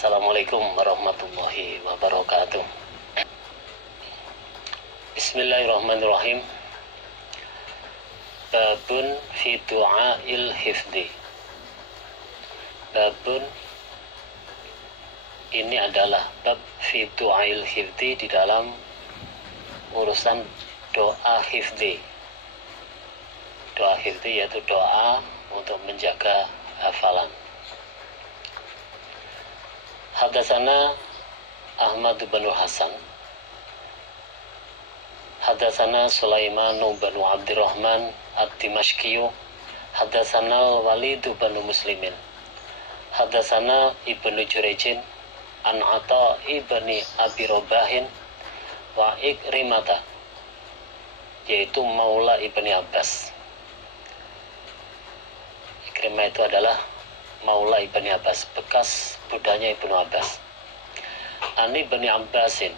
Assalamualaikum warahmatullahi wabarakatuh. Bismillahirrahmanirrahim. Babun fi du'ail hifdi. Babun ini adalah bab fi du'ail hifdi, di dalam urusan doa hifdi. Doa hifdi yaitu doa untuk menjaga hafalan. Hadatsana Ahmad bin Hasan, hadatsana Sulaiman bin Abdurrahman ad-Dimashqi, hadatsana Walid bin Muslimin, hadatsana Ibnu Jurayjin an Atha ibni Abi Rabahin wa Ikrimata, yaitu Maula Ibni Abbas. Ikrimah itu adalah Maula Ibni Abbas, bekas budanya Ibnu Abbas. Ani Ibni Abbasin,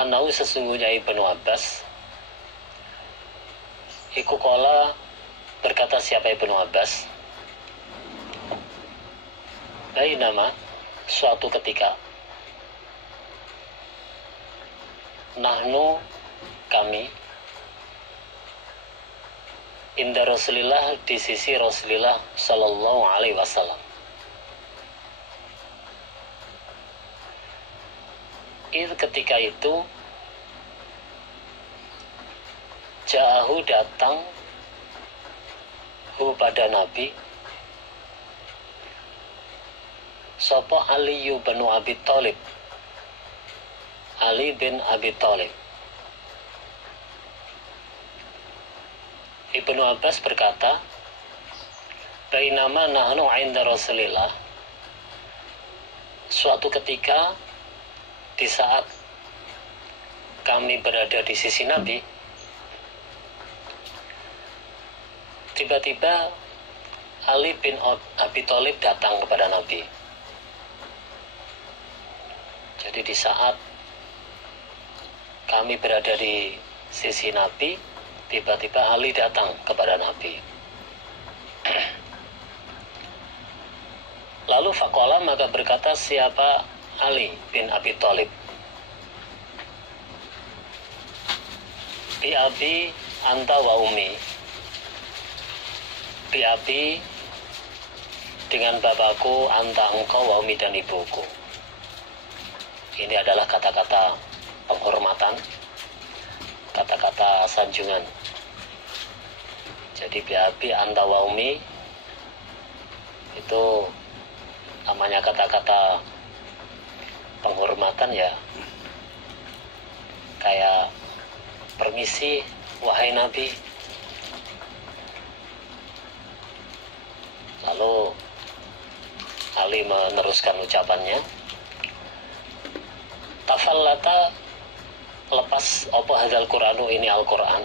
anau sesungguhnya Ibnu Abbas, iku kola berkata siapa Ibnu Abbas, bainama suatu ketika, nahnu kami, inda Rasulillah di sisi Rasulillah Sallallahu Alaihi Wasallam. Ketika itu ja'ahu datang hu pada Nabi sapa Ali bin Abi Thalib, Ali bin Abi Thalib. Ibnu Abbas berkata, bainama nahnu 'inda Rasulillah, suatu ketika di saat kami berada di sisi Nabi, tiba-tiba Ali bin Abi Thalib datang kepada Nabi. Jadi di saat kami berada di sisi Nabi, tiba-tiba Ali datang kepada Nabi. Lalu faqala, maka berkata siapa Ali bin Abi Thalib, bi abi anta wa ummi, bi abi dengan bapakku, anta engkau, wa ummi dan ibuku. Ini adalah kata-kata penghormatan, kata-kata sanjungan. Jadi bi abi anta wa ummi itu namanya kata-kata penghormatan, ya, kayak permisi wahai Nabi. Lalu Ali meneruskan ucapannya, tafallata, lepas apa hadzal Qur'anu, ini Al-Qur'an,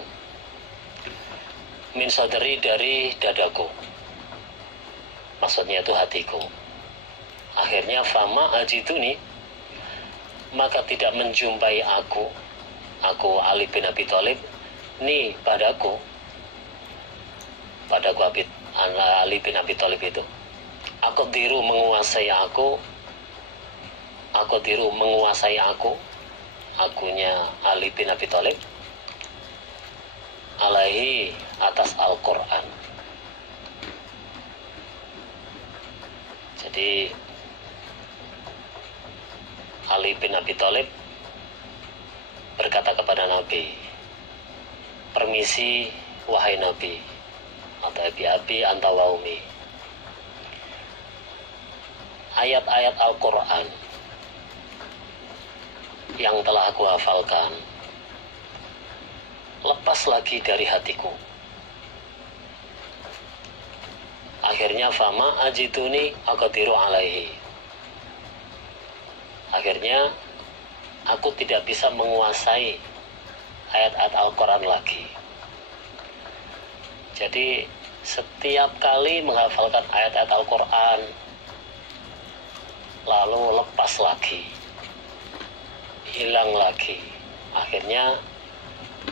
min sadri, dari dadaku, maksudnya itu hatiku. Akhirnya fama ajiduni, maka tidak menjumpai aku Ali bin Abi Thalib, ni padaku Ali bin Abi Thalib itu, aku diru menguasai aku, akunya Ali bin Abi Thalib, alaihi, atas Al-Quran. Jadi Ali bin Abi Thalib berkata kepada Nabi, permisi wahai Nabi, atau bi abi anta wa ummi, ayat-ayat Al-Quran yang telah aku hafalkan lepas lagi dari hatiku. Akhirnya fama ajiduni aqdiru alaihi, akhirnya aku tidak bisa menguasai ayat-ayat Al-Quran lagi. Jadi setiap kali menghafalkan ayat-ayat Al-Quran, lalu lepas lagi, hilang lagi, akhirnya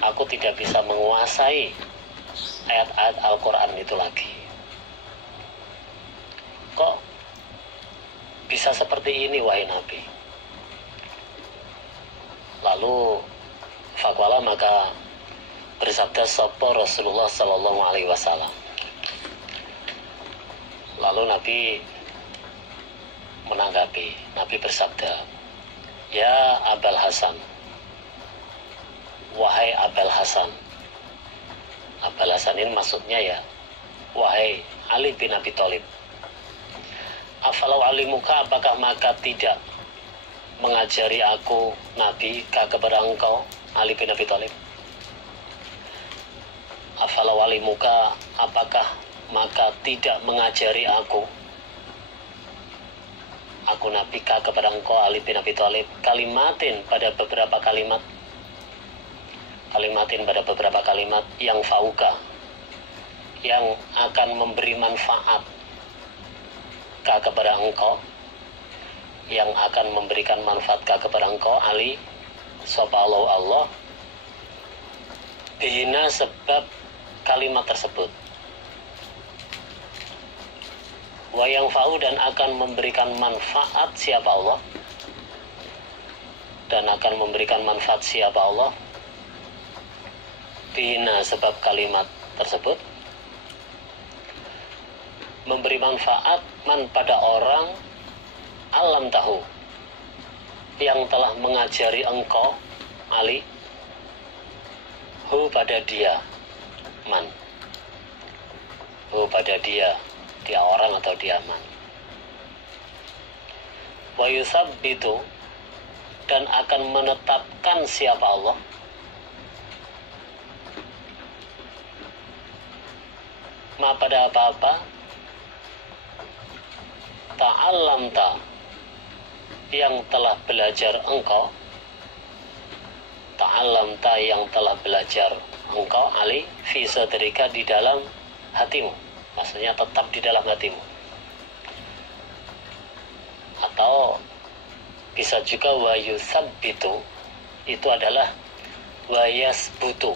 aku tidak bisa menguasai ayat-ayat Al-Quran itu lagi. Kok bisa seperti ini wahai Nabi? Lalu faqala, maka bersabda sapa Rasulullah sallallahu alaihi wasallam. Lalu Nabi menanggapi, Nabi bersabda, ya Abul Hasan, wahai Abul Hasan. Abul Hasan ini maksudnya ya, wahai Ali bin Abi Thalib. Afalau alimuka, apakah maka tidak mengajari aku Nabi kepada engkau Ali bin Abi Thalib? Afalau alimuka, apakah maka tidak mengajari aku Nabi kepada engkau Ali bin Abi Thalib, kalimatin pada beberapa kalimat, yang fauka, yang akan memberi manfaat kepada engkau, yang akan memberikan manfaat kepada engkau Ali subhanahu Allah, bihina, sebab kalimat tersebut, wa yang fa'u, dan akan memberikan manfaat siapa Allah, dan akan memberikan manfaat siapa Allah, bihina, sebab kalimat tersebut memberi manfaat man, pada orang alam tahu, yang telah mengajari engkau Ali, hu, pada dia, man, hu, pada dia orang atau dia man. Wa yusabbitu, dan akan menetapkan siapa Allah ma, pada apa-apa ta'allamta, yang telah belajar engkau, ta'allamta, yang telah belajar engkau Ali, fi sadrika, di dalam hatimu, maksudnya tetap di dalam hatimu. Atau bisa juga wa yusabbitu, itu adalah wa yasbutu.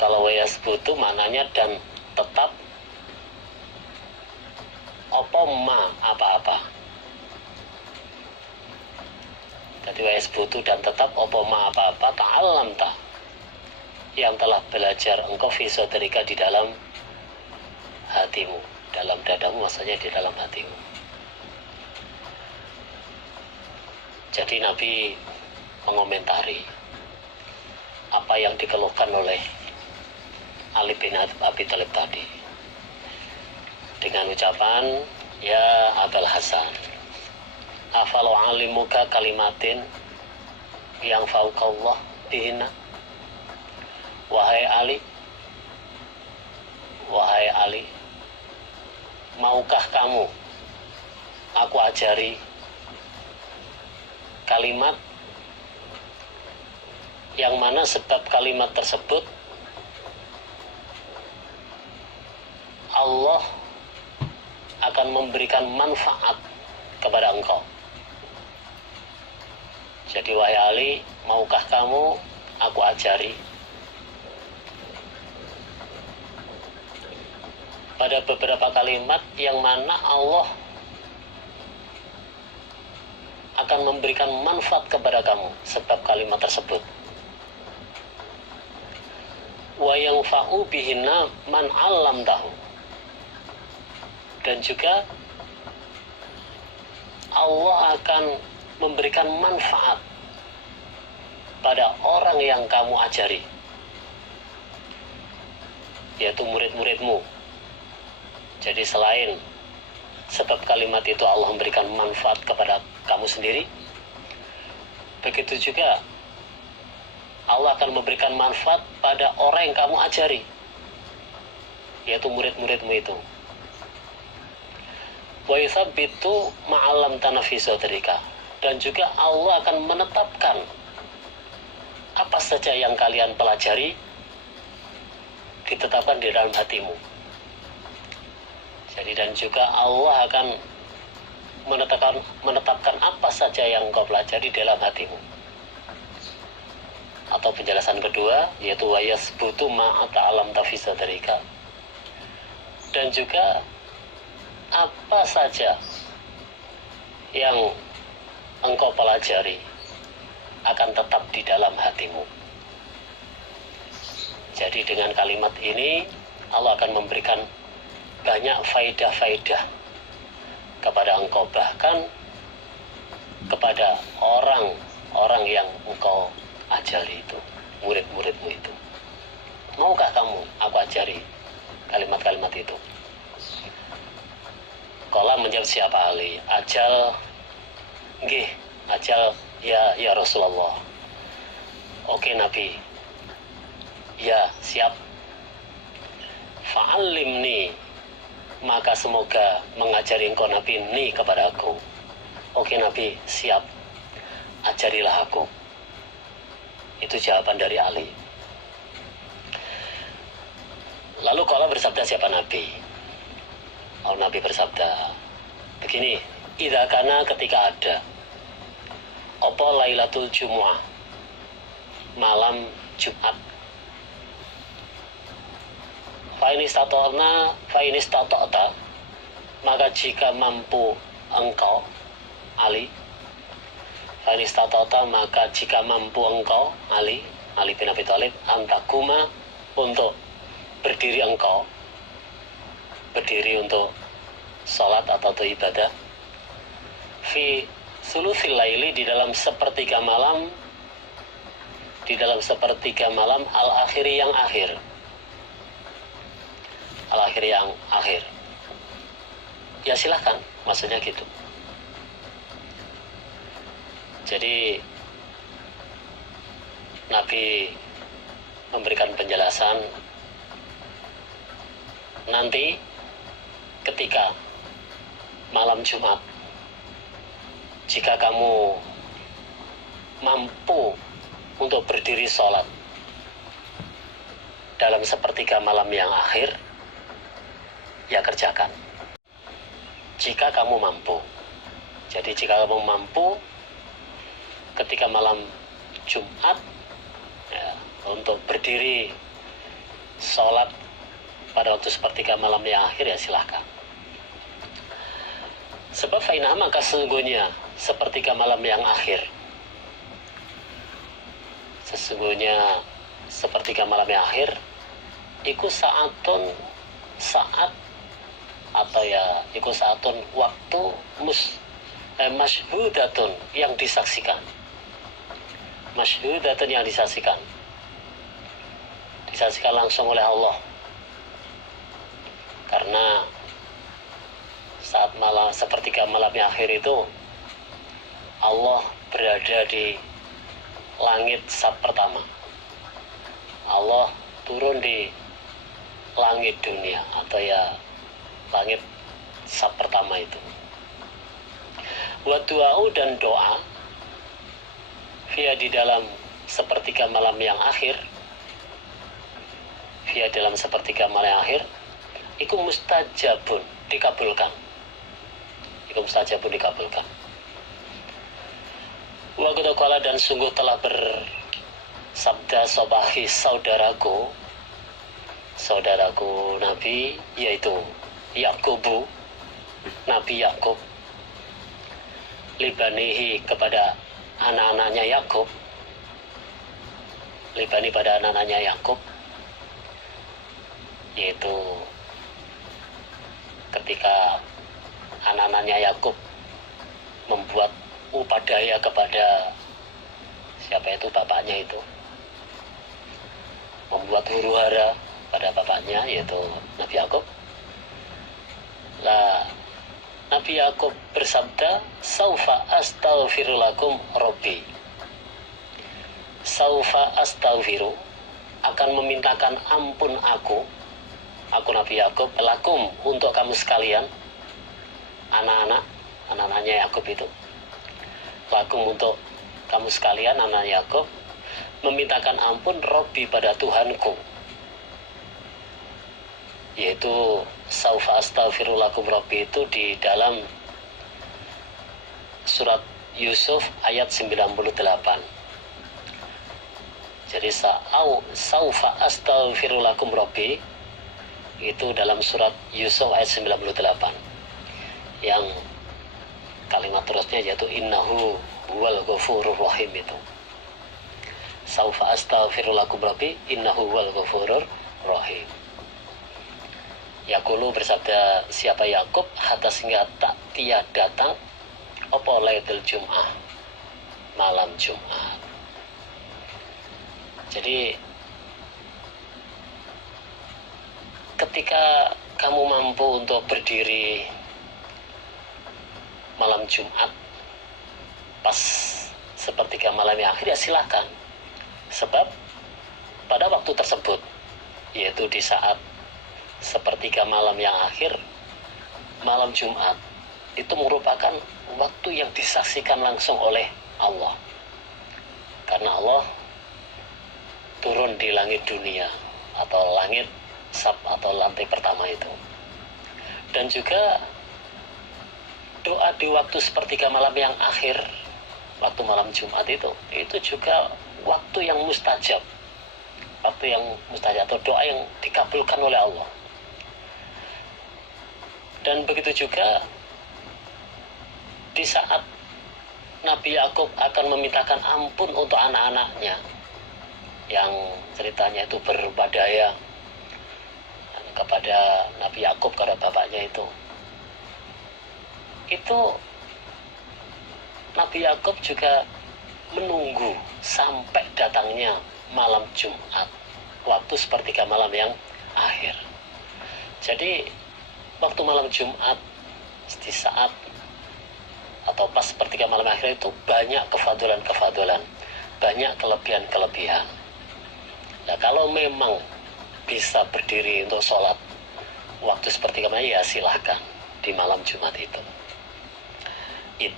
Kalau wa yasbutu maknanya dan tetap, opoma, apa-apa. Jadi wa yasbutu, dan tetap, opoma, apa-apa, ta'allamta, yang telah belajar engkau fi sadrika, di dalam hatimu, dalam dadamu, maksudnya di dalam hatimu. Jadi Nabi mengomentari apa yang dikeluhkan oleh Ali bin Abi Thalib tadi dengan ucapan, ya Abul Hasan, afalau alimuka kalimatin yang fauqallah bihina, wahai Ali, maukah kamu aku ajari kalimat yang mana sebab kalimat tersebut Allah akan memberikan manfaat kepada engkau. Jadi wahai Ali, maukah kamu aku ajari pada beberapa kalimat yang mana Allah akan memberikan manfaat kepada kamu sebab kalimat tersebut. Wa yanfa'u bihinna man 'allamtahu, dan juga Allah akan memberikan manfaat pada orang yang kamu ajari, yaitu murid-muridmu. Jadi selain sebab kalimat itu Allah memberikan manfaat kepada kamu sendiri, begitu juga Allah akan memberikan manfaat pada orang yang kamu ajari, yaitu murid-muridmu itu. Wa yuthabbitu ma'alam tanafi sadrika, dan juga Allah akan menetapkan apa saja yang kalian pelajari ditetapkan di dalam hatimu. Jadi dan juga Allah akan menetapkan apa saja yang engkau pelajari dalam hatimu. Atau penjelasan kedua, yaitu wa yasbutu ma ta'alam fi sadrika, dan juga apa saja yang engkau pelajari akan tetap di dalam hatimu. Jadi dengan kalimat ini Allah akan memberikan banyak faedah-faedah kepada engkau, bahkan kepada orang-orang yang engkau ajari itu, murid-muridmu itu. Maukah kamu aku ajari kalimat-kalimat itu? Qala menjawab siapa Ali? Ajal, nggih, ajal ya Rasulullah. Oke Nabi. Ya, siap. Fa'allimni, maka semoga mengajari engkau Nabi ini kepada aku. Oke Nabi, siap. Ajarilah aku. Itu jawaban dari Ali. Lalu kalau bersabda siapa Nabi? Nabi bersabda begini, idza kana, ketika ada apa Lailatul Jumu'ah, malam Jumat, fa in istata'ta, maka jika mampu engkau Ali, fa in istata'ta, maka jika mampu engkau Ali bin Abi Thalib, antakuma, untuk berdiri engkau, berdiri untuk sholat atau ibadah, fi sulusil laili, di dalam sepertiga malam, al-akhiri, yang akhir, yang akhir. Ya silahkan, maksudnya gitu. Jadi Nabi memberikan penjelasan, nanti ketika malam Jumat, jika kamu mampu untuk berdiri sholat dalam sepertiga malam yang akhir, ya kerjakan. Jika kamu mampu. Jadi jika kamu mampu ketika malam Jumat, ya, untuk berdiri sholat pada waktu sepertiga malam yang akhir, ya silahkan. Sebab fainah, maka sesungguhnya sepertiga malam yang akhir, iku saatun, saat, atau ya iku saatun, waktu, masyhudatun, yang disaksikan, disaksikan langsung oleh Allah. Karena saat malam sepertiga malam yang akhir itu, Allah berada di langit sab pertama. Allah turun di langit dunia, atau ya langit sab pertama itu. Wa du'a'u, dan doa, via di dalam sepertiga malam yang akhir, iku mustajabun, dikabulkan. Wa qad qala, dan sungguh telah bersabda sobahi, saudaraku Nabi, yaitu Yaqubu, Nabi Yakub, libanihi, kepada anak-anaknya Yakub, yaitu ketika anak-anaknya Yakub membuat upadaya kepada siapa itu, bapaknya itu, membuat huru-hara pada bapaknya, yaitu Nabi Yakub. Nabi Yakub bersabda, saufa astaghfiru lakum Rabbi, saufa astaghfiru, akan memintakan ampun aku Nabi Yakub, lakum, untuk kamu sekalian, anak-anaknya Yakub itu, lakum, untuk kamu sekalian, anak Yakub, memintakan ampun Rabbi, pada Tuhanku, yaitu saufa astaghfiru lakum Rabbi, itu di dalam surat Yusuf ayat 98. Jadi saufa astaghfiru lakum Rabbi itu dalam surat Yusuf ayat 98. yang kalimat terusnya yaitu innahu huwal ghafurur rahim itu. Saufa astaghfiru lakum rabbi innahu huwal ghafurur rahim. Yaqulu bersabda siapa Yakub hatta sehingga tak tiada datang apa lailatul Jum'ah, malam Jumat. Jadi ketika kamu mampu untuk berdiri malam Jumat pas sepertiga malam yang akhir, ya silakan. Sebab pada waktu tersebut, yaitu di saat sepertiga malam yang akhir malam Jumat, itu merupakan waktu yang disaksikan langsung oleh Allah. Karena Allah turun di langit dunia atau langit atau lantai pertama itu. Dan juga doa di waktu sepertiga malam yang akhir, waktu malam Jumat itu juga waktu yang mustajab. Waktu yang mustajab atau doa yang dikabulkan oleh Allah. Dan begitu juga di saat Nabi Yakub akan memintakan ampun untuk anak-anaknya yang ceritanya itu berupa daya kepada Nabi Yakub, kepada bapaknya itu Nabi Yakub juga menunggu sampai datangnya malam Jumat, waktu sepertiga malam yang akhir. Jadi waktu malam Jumat di saat atau pas sepertiga malam akhir itu banyak kefadulan, banyak kelebihan. Nah, kalau memang bisa berdiri untuk sholat waktu sepertiga malam, ya silahkan di malam Jumat itu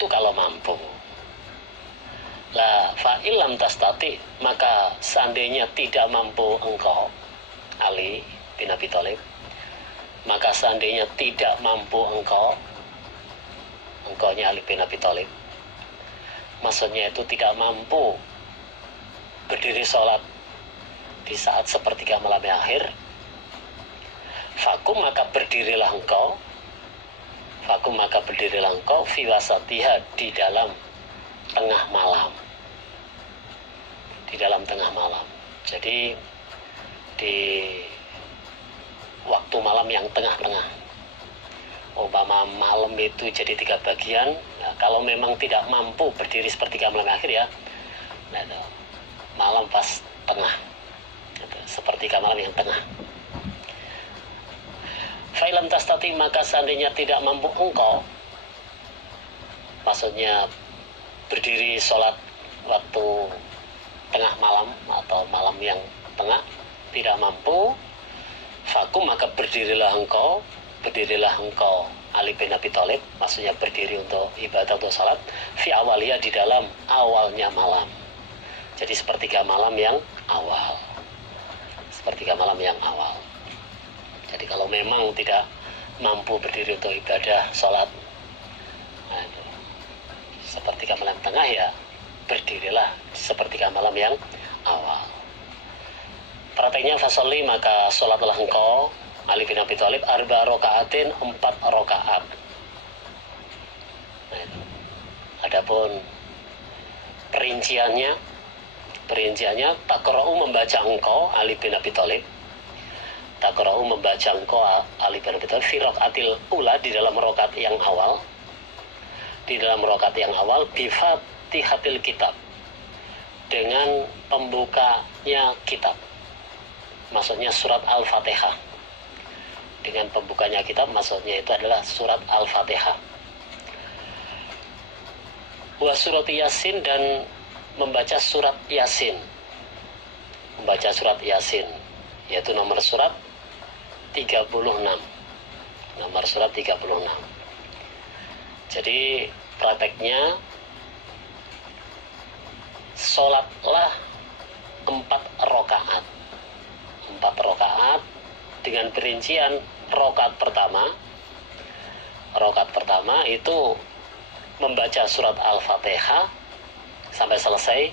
kalau mampu. La fa'ilam tastati, maka seandainya tidak mampu engkau Ali bin Abi Thalib, maka seandainya tidak mampu engkaunya Ali bin Abi Thalib, maksudnya itu tidak mampu berdiri sholat di saat sepertiga malam yang akhir, fakum maka berdirilah engkau fi wasatiha, di dalam tengah malam. Jadi di waktu malam yang tengah-tengah. Umpama malam itu jadi 3 bagian. Nah, kalau memang tidak mampu berdiri sepertiga malam akhir, ya, nah, malam pas tengah, sepertiga malam yang tengah. Fa'ilam tastati, maka seandainya tidak mampu engkau, maksudnya berdiri sholat waktu tengah malam atau malam yang tengah, tidak mampu, fakum maka berdirilah engkau Ali bin Abi Thalib, maksudnya berdiri untuk ibadah atau salat, fi awaliya, di dalam awalnya malam. Jadi sepertiga malam yang awal. Jadi kalau memang tidak mampu berdiri untuk ibadah salat, nah, sepertiga malam tengah, ya berdirilah sepertiga malam yang awal. Prakteknya fasolli, maka sholatlah engkau Ali bin Abi Thalib 4 rakaatin, 4 rakaat. Nah, adapun perinciannya takra'u, membaca engkau Ali bin Abi Thalib, Ali bin Abi Thalib fi rakaatil ula, di dalam rakaat yang awal, bi fatihatil kitab, dengan pembukanya kitab, maksudnya surat Al-Fatihah. Dengan pembukanya kitab, maksudnya itu adalah surat Al-Fatihah. Wa surat Yasin, dan membaca surat Yasin, yaitu nomor surat 36. Jadi prakteknya sholatlah 4 rakaat dengan perincian rakaat pertama itu membaca surat Al-Fatihah sampai selesai,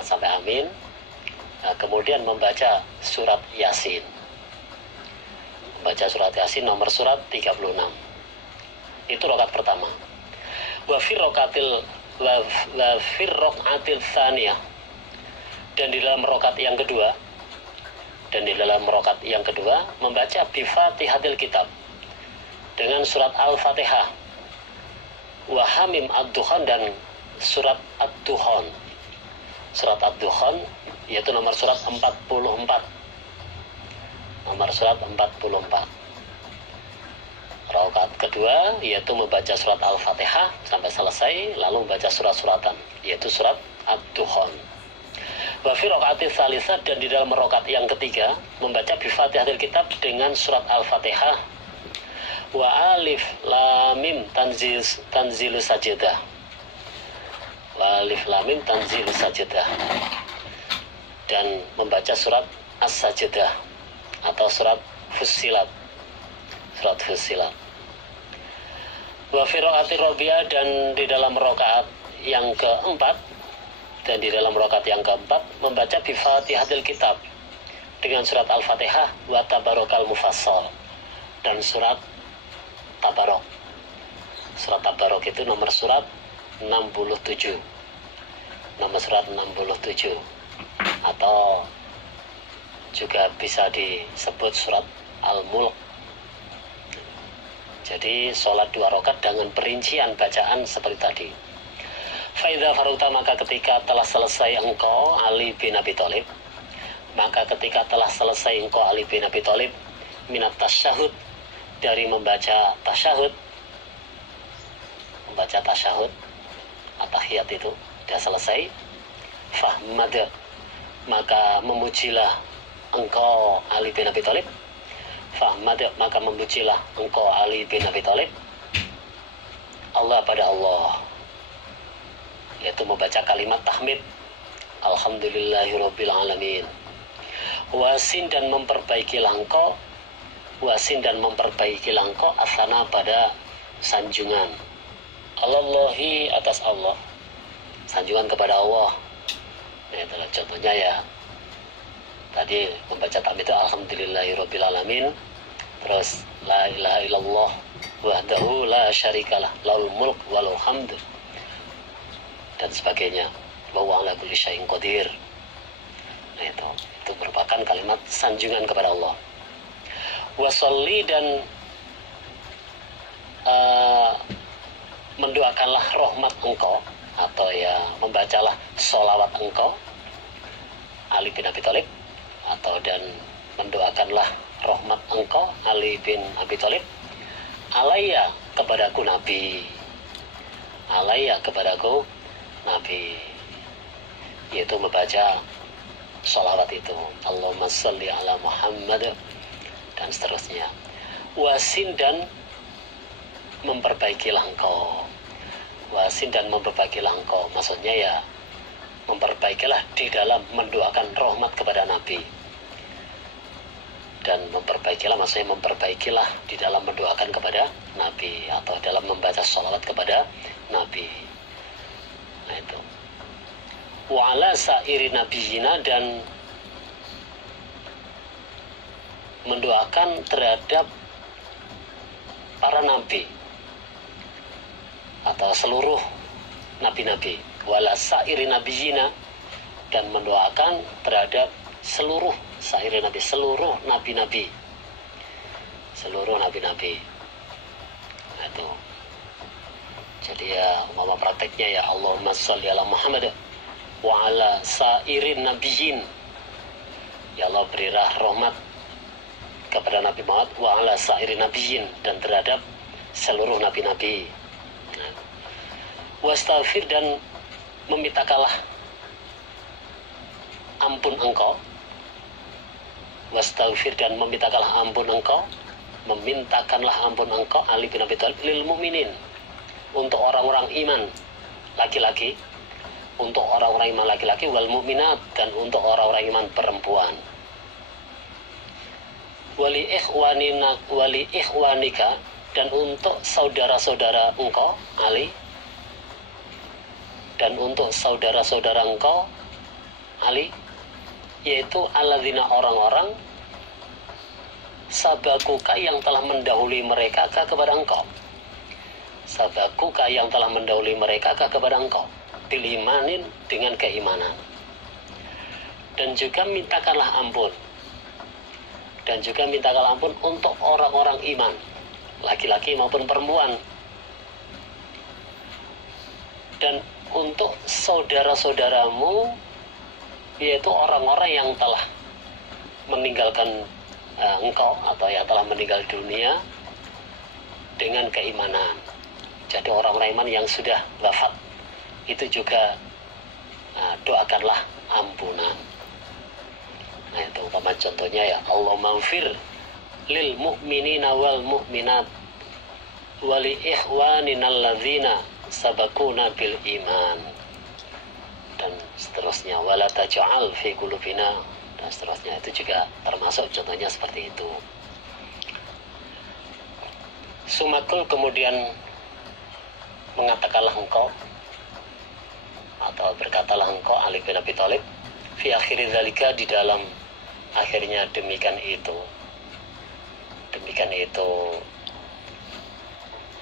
sampai amin. Nah, kemudian membaca surat Yasin nomor surat 36. Itu rakaat pertama. Wa fi raqatil tsaniyah, dan di dalam rakaat yang kedua membaca bi Fatihatil Kitab, dengan surat Al-Fatihah, wa Hamim Ad-Dukhan, dan surat Ad-Dukhan. Surat Ad-Dukhan yaitu nomor surat 44. Nomor surat 44. Rakaat kedua yaitu membaca surat Al-Fatihah sampai selesai, lalu membaca surat-suratan, yaitu surat Ad-Dukhan. Wa fi raqatil tsalisah, dan di dalam rakaat yang ketiga membaca bi Fatihatil Kitab dengan surat Al-Fatihah, wa alif lam mim tanzilus sajadah. Wa alif lam mim tanzilus sajadah, dan membaca surat As-Sajdah atau surat Fussilat. Surat Fussilat. Wa fi raqatir rabi'ah, dan di dalam rakaat yang keempat membaca bi Fatihatil Kitab dengan surat Al-Fatihah wa Tabarakal Mufassal, dan surat Tabarok. Surat Tabarok itu nomor surat 67. Nomor surat 67, atau juga bisa disebut surat Al-Mulk. Jadi sholat 2 rakaat dengan perincian bacaan seperti tadi. Faidha faruta, maka ketika telah selesai engkau Ali bin Abi Thalib, minat tasyahud, dari membaca tasyahud, at-tahiyat itu sudah selesai. Fahmad, maka memujilah engkau Ali bin Abi Thalib. Fahmad, maka memujilah engkau Ali bin Abi Thalib Allah pada Allah, yaitu membaca kalimat tahmid, alhamdulillahirabbil alamin. Wasin dan memperbaikilah engkau asana, pada sanjungan, Allahi, atas Allah, sanjungan kepada Allah. Nah, itulah contohnya ya. Tadi membaca tahmid itu alhamdulillahirabbil alamin, terus la ilaha illallah wahdahu la syarikalah lahul mulk walahul hamd, dan sebagainya, wa huwa ala kulli syai'in qadir. Nah, itu merupakan kalimat sanjungan kepada Allah. Wasolli, dan mendoakanlah rahmat engkau, atau ya membacalah sholawat engkau Ali bin Abi Thalib, atau dan mendoakanlah rahmat engkau Ali bin Abi Thalib alaiya, kepadaku Nabi, yaitu membaca sholawat itu, Allahumma sholli ala Muhammad, dan seterusnya. Wasin, dan memperbaikilah engkau, maksudnya ya memperbaikilah di dalam mendoakan rahmat kepada Nabi, dan memperbaikilah di dalam mendoakan kepada Nabi, atau dalam membaca sholawat kepada Nabi. Nah, itu. Wa ala sa'iri nabiyina, dan mendoakan terhadap para nabi atau seluruh nabi-nabi. Wala sa'iri nabiyina, dan mendoakan terhadap seluruh nabi-nabi. Nah, itu. Jadi ya umpama prakteknya ya Allahumma sholli ala Muhammad wa ala sa'irin nabiyyin, ya Allah berilah rahmat kepada Nabi Muhammad wa ala sa'irin nabiyyin, dan terhadap seluruh nabi-nabi. Nah. Wastaghfir, dan memintakanlah ampun engkau. Wastaghfir, dan memintakanlah ampun engkau Ali bin Abi Thalib lil mu'minin, untuk orang-orang iman laki-laki, wal mu'minat, dan untuk orang-orang iman perempuan. Wali ikhwanika, dan untuk saudara-saudara engkau Ali, yaitu alladzina, orang-orang sabakuka, yang telah mendahului mereka kepada engkau. sabakuka yang telah mendahului mereka kepada engkau bil imanin dengan keimanan. Dan juga mintakanlah ampun. Dan juga mintakanlah ampun untuk orang-orang iman, laki-laki maupun perempuan. Dan untuk saudara-saudaramu, yaitu orang-orang yang telah meninggalkan engkau atau yang telah meninggal dunia dengan keimanan. Jadi orang-orang iman yang sudah wafat itu juga doakanlah ampunan. Nah itu umpama contohnya ya, Allahumma maghfir lil mu'minina wal mu'minat wali ikhwanina alladzina sabakuna bil iman, dan seterusnya, wala taj'al fi qulubina, dan seterusnya. Itu juga termasuk contohnya seperti itu. Sumakul, kemudian mengatakanlah engkau atau berkatalah engkau Ali bin Abi Thalib fi akhiri dzalika, di dalam akhirnya demikian itu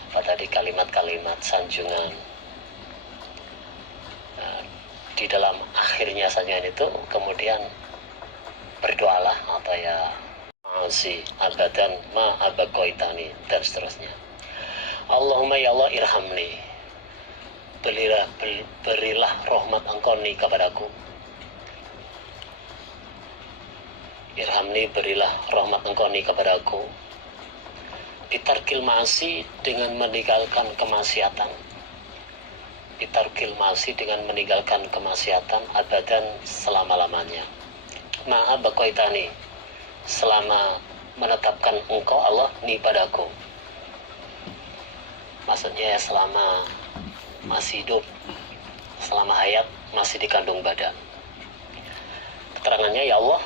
apa tadi, kalimat-kalimat sanjungan. Nah, di dalam akhirnya sanjungan itu kemudian berdoalah atau ya si abadan ma abakoitani, dan seterusnya. Allahumma ya Allah irhamni, berilah rahmat engkau ni kepadaku. Irhamni, berilah rahmat engkau ni kepadaku. Bitarkil ma'asi, dengan meninggalkan kemaksiatan. Bitarkil ma'asi, dengan meninggalkan kemaksiatan, abadan, selama-lamanya. Ma'a bakoitani, selama menetapkan engkau Allah ni padaku. Maksudnya ya selama masih hidup, selama hayat masih dikandung badan. Keterangannya, ya Allah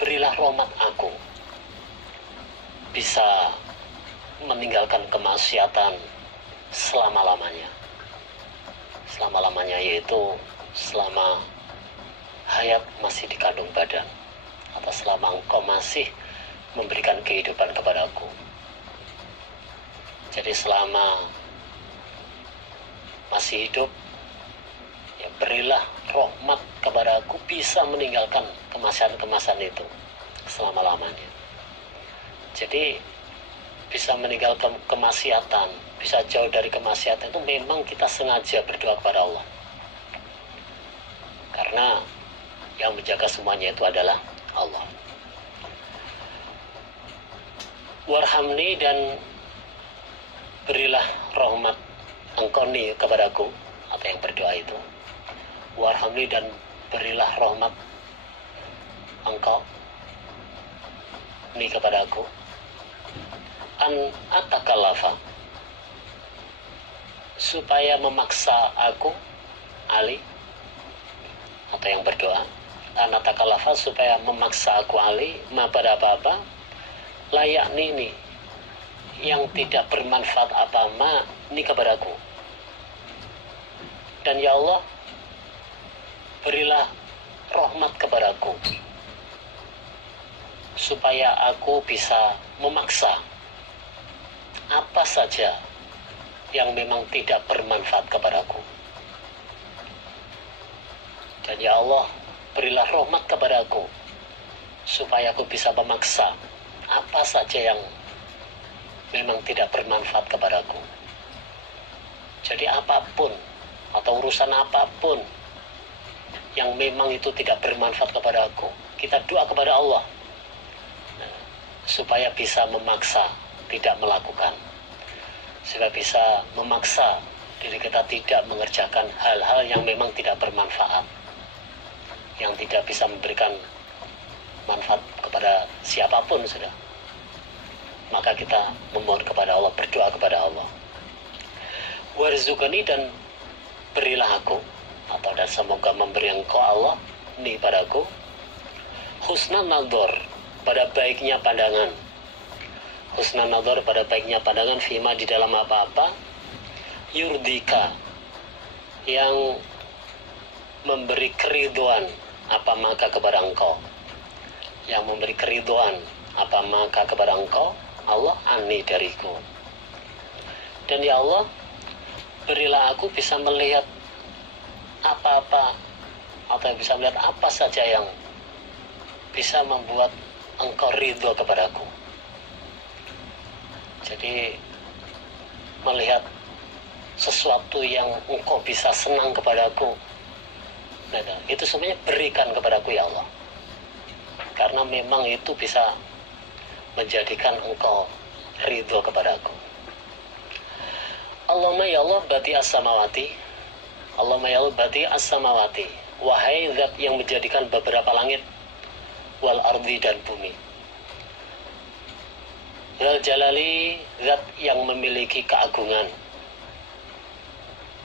berilah rahmat aku bisa meninggalkan kemaksiatan selama-lamanya. Selama-lamanya yaitu selama hayat masih dikandung badan, atau selama engkau masih memberikan kehidupan kepadaku. Jadi selama masih hidup, ya berilah rahmat kepadaku bisa meninggalkan kemaksiatan-kemaksiatan itu selama-lamanya. Jadi bisa meninggalkan kemaksiatan, bisa jauh dari kemaksiatan itu memang kita sengaja berdoa kepada Allah. Karena yang menjaga semuanya itu adalah Allah. Warhamni, dan berilah rahmat engkau ni kepadaku, atau yang berdoa itu. Warhamni, dan berilah rahmat engkau ni kepadaku. An atakallafa, supaya memaksa aku, Ali, atau yang berdoa, an atakallafa, supaya memaksa aku, Ali, ma pada apa-apa, layak ini yang tidak bermanfaat apa ma ni kepadaku. Dan ya Allah berilah rahmat kepadaku supaya aku bisa memaksa apa saja yang memang tidak bermanfaat kepadaku. Dan ya Allah berilah rahmat kepadaku supaya aku bisa memaksa apa saja yang memang tidak bermanfaat kepadaku. Jadi apapun atau urusan apapun yang memang itu tidak bermanfaat kepada aku, kita doa kepada Allah supaya bisa memaksa tidak melakukan, supaya bisa memaksa diri kita tidak mengerjakan hal-hal yang memang tidak bermanfaat, yang tidak bisa memberikan manfaat kepada siapapun sudah. Maka kita memohon kepada Allah, berdoa kepada Allah. Warzuqani, dan berilah aku, atau dan semoga memberi engkau Allah ni padaku, husnan nadhar, pada baiknya pandangan. Husnan nadhar, pada baiknya pandangan, fima, di dalam apa-apa, yurdika, yang memberi keriduan apa maka kepada engkau, yang memberi keriduan apa maka kepada engkau Allah, ani, dariku. Dan ya Allah, berilah aku bisa melihat apa-apa, atau bisa melihat apa saja yang bisa membuat engkau ridho kepadaku. Jadi melihat sesuatu yang engkau bisa senang kepadaku, nah, itu semuanya berikan kepadaku ya Allah, karena memang itu bisa menjadikan engkau ridho kepadaku. Allahumma ya Allah bati as-samawati, Allahumma ya Allah bati as-samawati, wahai zat yang menjadikan beberapa langit, wal ardi dan bumi. Zal jalali, zat yang memiliki keagungan,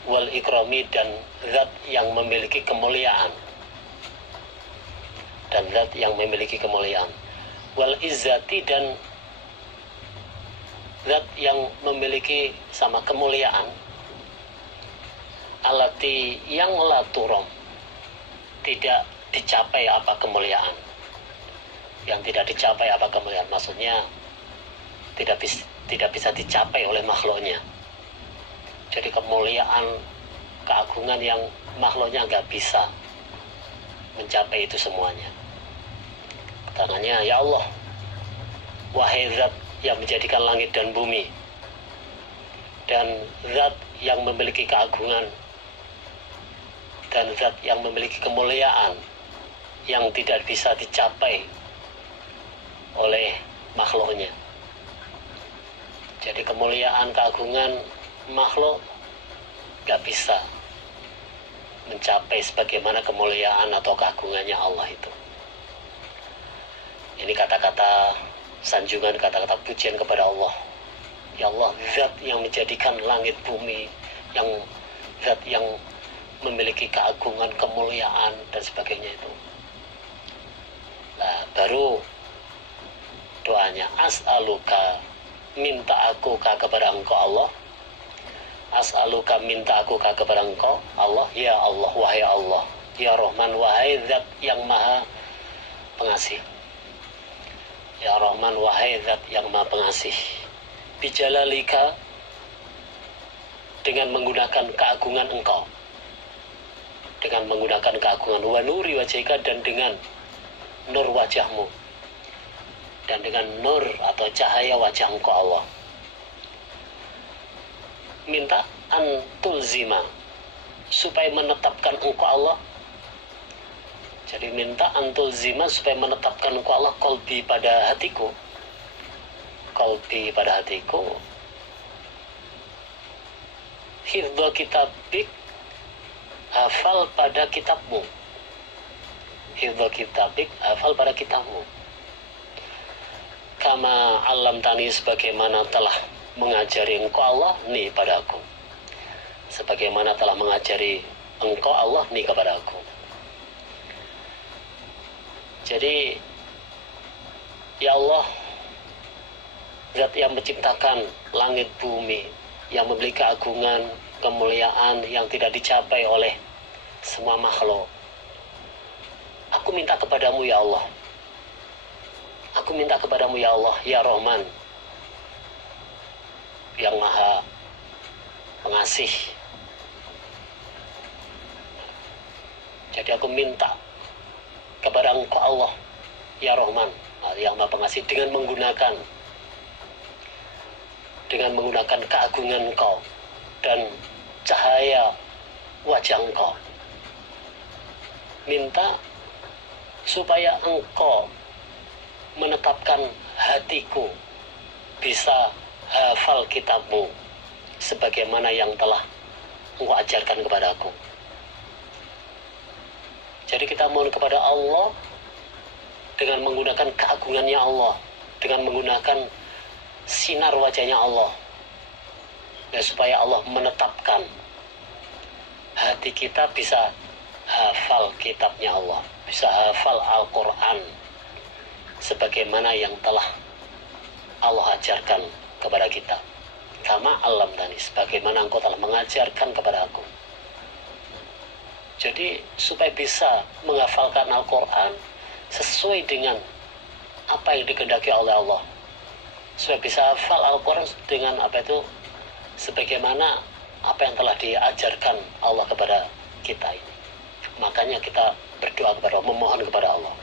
wal ikrami, dan zat yang memiliki kemuliaan, dan zat yang memiliki kemuliaan, wal izzati, dan zat yang memiliki sama kemuliaan, alati yang la turom, tidak dicapai apa kemuliaan, yang tidak dicapai apa kemuliaan, maksudnya tidak bisa dicapai oleh makhluknya. Jadi kemuliaan, keagungan yang makhluknya nggak bisa mencapai itu semuanya. Katanya, ya Allah, wahai zat yang menjadikan langit dan bumi, dan zat yang memiliki keagungan, dan zat yang memiliki kemuliaan yang tidak bisa dicapai oleh makhluknya. Jadi kemuliaan, keagungan makhluk gak bisa mencapai sebagaimana kemuliaan atau keagungannya Allah itu. Ini kata-kata sanjungan, kata-kata pujian kepada Allah. Ya Allah, zat yang menjadikan langit bumi, yang zat yang memiliki keagungan, kemuliaan dan sebagainya itu. Nah, baru doanya, as'aluka, minta aku kepada engkau Allah, as'aluka, minta aku kepada engkau Allah, ya Allah, wahai Allah, ya Rahman, wahai zat yang maha pengasih, ya Rahman, wahai zat yang maha pengasih, bijalalika, dengan menggunakan keagungan engkau, dengan menggunakan keagungan, wa nuri wajhika, dan dengan nur wajahmu, dan dengan nur atau cahaya wajah engkau Allah. Minta antul zima, supaya menetapkan engkau Allah. Jadi minta antul zima, supaya menetapkan engkau Allah, kolbi, pada hatiku, kolbi, pada hatiku, hifdha kitabik, hafal pada kitabmu, hifdha kitabik, hafal pada kitabmu, kama alam tani, sebagaimana telah mengajari engkau Allah nih padaku, sebagaimana telah mengajari engkau Allah nih kepada aku. Jadi ya Allah, zat yang menciptakan langit bumi, yang memiliki keagungan, kemuliaan yang tidak dicapai oleh semua makhluk, aku minta kepadamu ya Allah, aku minta kepadamu ya Allah, ya Rahman, yang maha pengasih. Jadi aku minta kepada engkau Allah, ya Rahman, yang maha pengasih, dengan menggunakan keagungan engkau dan cahaya wajah engkau, minta supaya engkau menetapkan hatiku bisa hafal kitabmu sebagaimana yang telah engkau ajarkan kepada aku. Jadi kita mohon kepada Allah dengan menggunakan keagungannya Allah, dengan menggunakan sinar wajahnya Allah, ya, supaya Allah menetapkan hati kita bisa hafal kitabnya Allah, bisa hafal Al-Quran sebagaimana yang telah Allah ajarkan kepada kita. Kama alam tani, sebagaimana engkau telah mengajarkan kepada aku. Jadi supaya bisa menghafalkan Al-Quran sesuai dengan apa yang dikehendaki oleh Allah, supaya bisa hafal Al-Quran dengan apa itu, sebagaimana apa yang telah diajarkan Allah kepada kita ini. Makanya kita berdoa kepada Allah, memohon kepada Allah.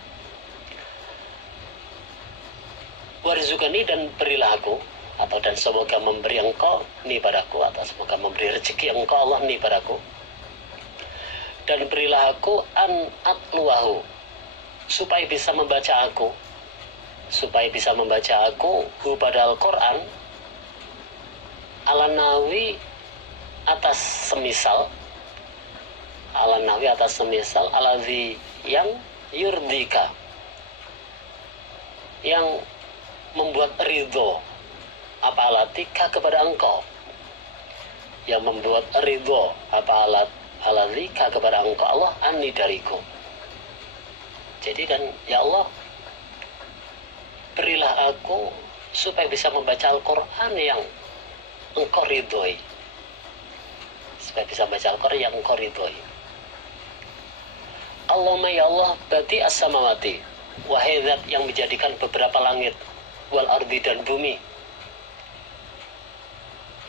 Warzuqani, dan berilah aku, atau dan semoga memberi engkau ni padaku, atau semoga memberi rezeki engkau Allah ni padaku, dan berilah aku an atluahu, supaya bisa membaca aku hu pada Al-Quran ala nawi atas semisal alazi yang yurdika, yang membuat ridho, apa alatika kepada engkau, yang membuat ridho apa alatika kepada engkau Allah anni dariku. Jadi kan, ya Allah, berilah aku supaya bisa membaca Al-Quran yang engkau ridhoi, supaya bisa membaca Al-Quran yang engkau ridhoi. Allahumma ya Allah bati as-samawati, wahai zat yang menjadikan beberapa langit, wal ardi dan bumi,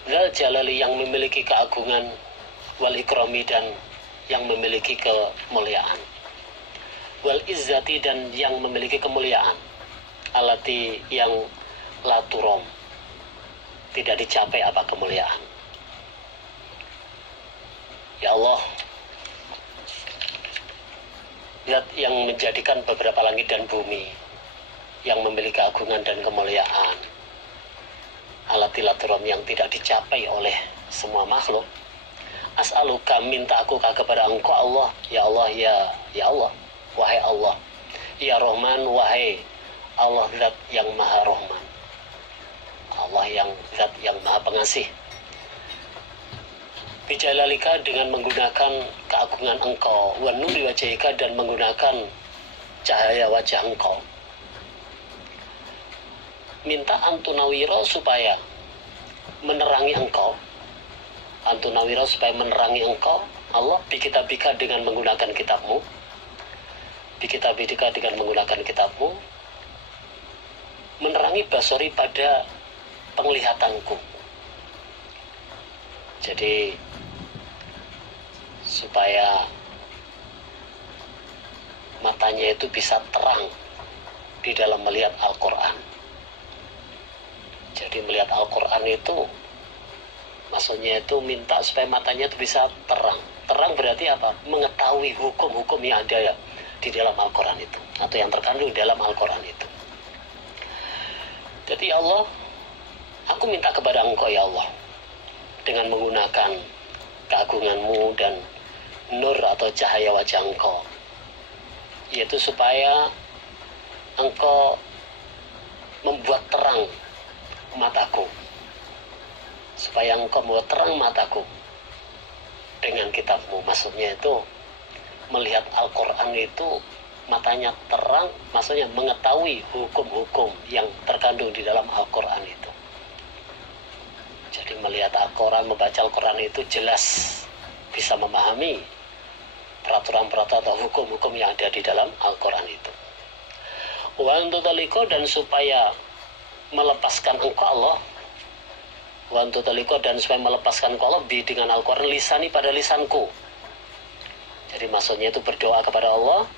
zal jalali yang memiliki keagungan, wal ikrami dan yang memiliki kemuliaan, wal izzati dan yang memiliki kemuliaan, alati yang laturom, tidak dicapai apa kemuliaan. Ya Allah, zat yang menjadikan beberapa langit dan bumi, yang memiliki keagungan dan kemuliaan, alati laturom yang tidak dicapai oleh semua makhluk. As'aluka, minta aku kepada engkau Allah, ya Allah, ya Allah, wahai Allah, ya Rahman, wahai Allah zat yang maha Rahman, Allah yang zat yang maha pengasih. Bijalalika, dengan menggunakan keagungan engkau, wa nuri wajhika, dan menggunakan cahaya wajah engkau. Minta antunawiro, supaya menerangi engkau, antunawiro, supaya menerangi engkau Allah, bikitabika, dengan menggunakan kitabmu, bikitabika, dengan menggunakan kitabmu, menerangi basori, pada penglihatanku. Jadi supaya matanya itu bisa terang di dalam melihat Al-Quran. Jadi melihat Al-Quran itu maksudnya itu minta supaya matanya itu bisa terang. Terang berarti apa? Mengetahui hukum-hukum yang ada ya di dalam Al-Quran itu, atau yang terkandung dalam Al-Quran itu. Jadi ya Allah, aku minta kepada engkau ya Allah, dengan menggunakan keagunganmu dan nur atau cahaya wajah engkau, yaitu supaya engkau membuat terang mataku, supaya engkau membuat terang mataku dengan kitabmu. Maksudnya itu melihat Al-Quran itu matanya terang, maksudnya mengetahui hukum-hukum yang terkandung di dalam Al-Quran itu. Jadi melihat Al-Quran, membaca Al-Quran itu jelas bisa memahami peraturan-peraturan atau hukum-hukum yang ada di dalam Al-Quran itu. Wa antutaliko, dan supaya melepaskan engkau Allah, wa antutaliko, dan supaya melepaskan engkau Allah dengan Al-Quran lisani, pada lisanku. Jadi maksudnya itu berdoa kepada Allah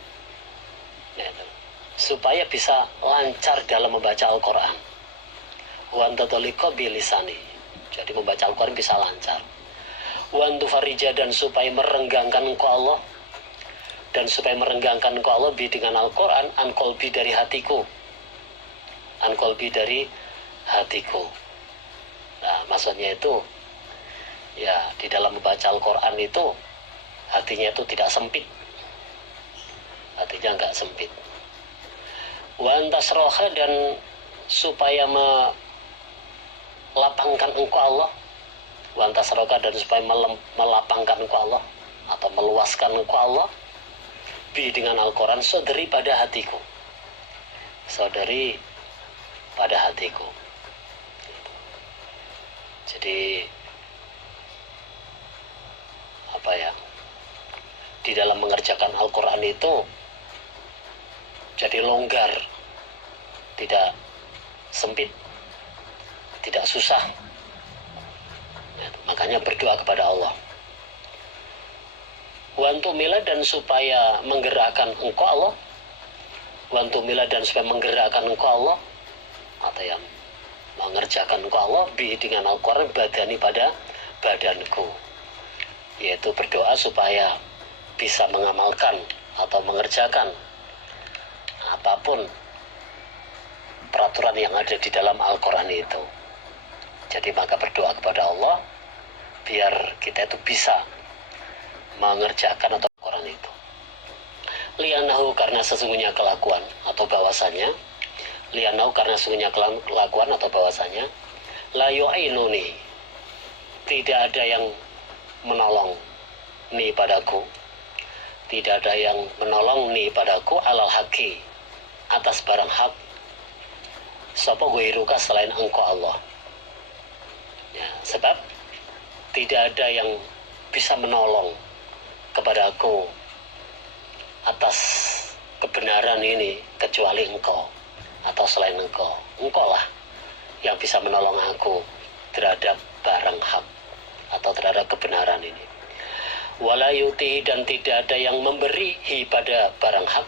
supaya bisa lancar dalam membaca Al-Quran. Wa antutaliko bilisani, jadi membaca Al-Quran bisa lancar. Wa antufarija, dan supaya merenggangkan engkau Allah, dan supaya merenggangkan engkau Allah dengan Al-Quran, an kolbi, dari hatiku, an kolbi, dari hatiku. Nah maksudnya itu ya di dalam membaca Al-Quran itu hatinya itu tidak sempit, hatinya enggak sempit. Wa antasroha, dan supaya melapangkan engkau Allah, wa antasroha, dan supaya melapangkan engkau Allah atau meluaskan engkau Allah dengan Al-Quran, saudari, pada hatiku, saudari pada hatiku. Jadi apa ya, di dalam mengerjakan Al-Quran itu jadi longgar, tidak sempit, tidak susah. makanya berdoa kepada Allah. Wantu mila dan supaya menggerakkan engkau Allah, wantu mila dan supaya menggerakkan engkau Allah, atau yang mengerjakan engkau Allah dengan Al-Quran badani pada badanku, yaitu berdoa supaya bisa mengamalkan atau mengerjakan apapun peraturan yang ada di dalam Al-Quran itu. Jadi maka berdoa kepada Allah biar kita itu bisa mengerjakan atau Al-Quran itu. Lianahu karena sesungguhnya kelakuan atau bahwasannya, lianahu karena sesungguhnya kelakuan atau bahwasannya, la yu'inuni, tidak ada yang menolong ni padaku, tidak ada yang menolong ni padaku alal haqi, atas barang hak, sapa ghairuka selain engkau Allah. Ya, sebab tidak ada yang bisa menolong kepada aku atas kebenaran ini kecuali engkau atau selain engkau. Engkau lah yang bisa menolong aku terhadap barang hak atau terhadap kebenaran ini. Wala yutihi dan tidak ada yang memberihi pada barang hak,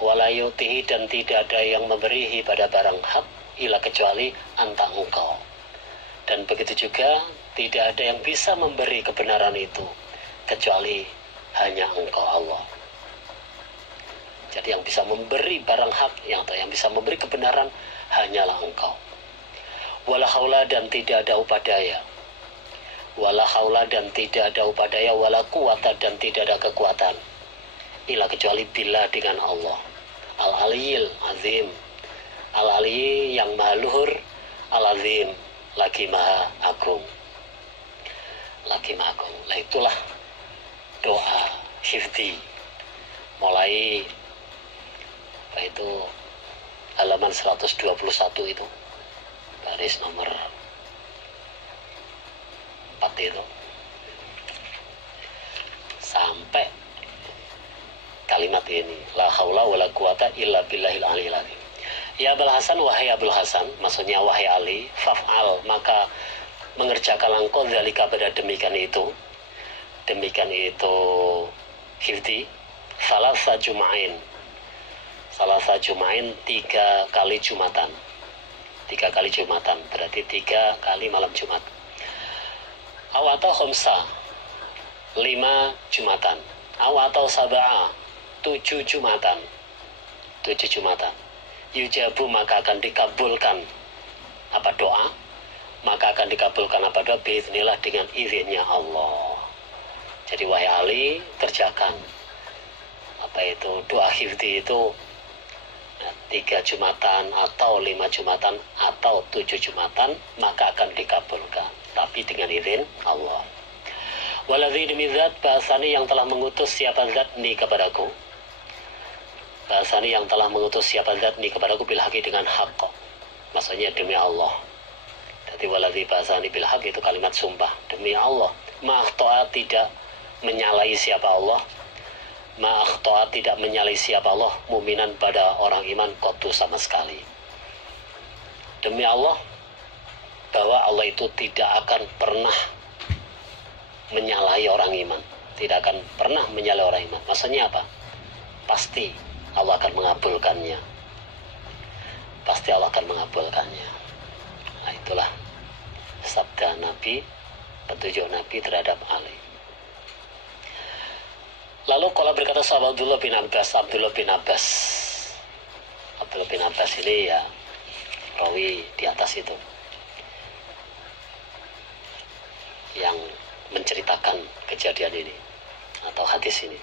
wala yutihi dan tidak ada yang memberihi pada barang hak ila kecuali anta engkau. Dan begitu juga tidak ada yang bisa memberi kebenaran itu kecuali hanya engkau Allah. Jadi yang bisa memberi barang hak atau yang bisa memberi kebenaran hanyalah engkau. Wala haula dan tidak ada upadaya, wala haula dan tidak ada upadaya, wala quwata dan tidak ada kekuatan ila kecuali bila dengan Allah. Al-Aliyil Azim, Al-Aliyi yang maha luhur, Al-Azim lagi maha agung, lagi maha agung. Nah itulah doa hifdi, mulai itu halaman 121 itu, baris nomor 4 itu, sampai kalimat ini, la haula wala quwata illa billahil aliyil azim. Ya Abul Hasan, wahai Abul Hasan, maksudnya wahai Ali, faf'al, maka mengerjakanlah engkau dzalika pada demikian itu hifdi, salasa jum'ain 3 kali Jumatan, 3 kali Jumatan berarti 3 kali malam Jumat. Atau khomsa 5 Jumatan, atau sab'a 7 Jumatan, 7 Jumatan. Yujabu maka akan dikabulkan apa doa, maka akan dikabulkan apa doa biiznillah dengan izinnya Allah. Jadi wahai Ali, kerjakan apa itu doa hifdi itu 3 Jumatan atau 5 Jumatan atau 7 Jumatan, maka akan dikabulkan, tapi dengan izin Allah. Waladzi demi zat, bahasani yang telah mengutus siapa zat ni kepadaku, bahasani yang telah mengutus siapa zat ni kepadaku bil haqi dengan hak, maksudnya demi Allah. Jadi waladzi bahasani bil haqi itu kalimat sumpah, demi Allah. Ma'akhto'a tidak menyalahi siapa Allah, ma'akhto'a tidak menyalahi siapa Allah mu'minan pada orang iman kotu sama sekali. Demi Allah bahwa Allah itu tidak akan pernah menyalahi orang iman, tidak akan pernah menyalahi orang iman. Maksudnya apa? Pasti Allah akan mengabulkannya, pasti Allah akan mengabulkannya. Nah itulah sabda Nabi, petunjuk Nabi terhadap Ali. Lalu kalau berkata sahabat Abdullah bin Abbas ini ya rawi di atas itu yang menceritakan kejadian ini atau hadis ini.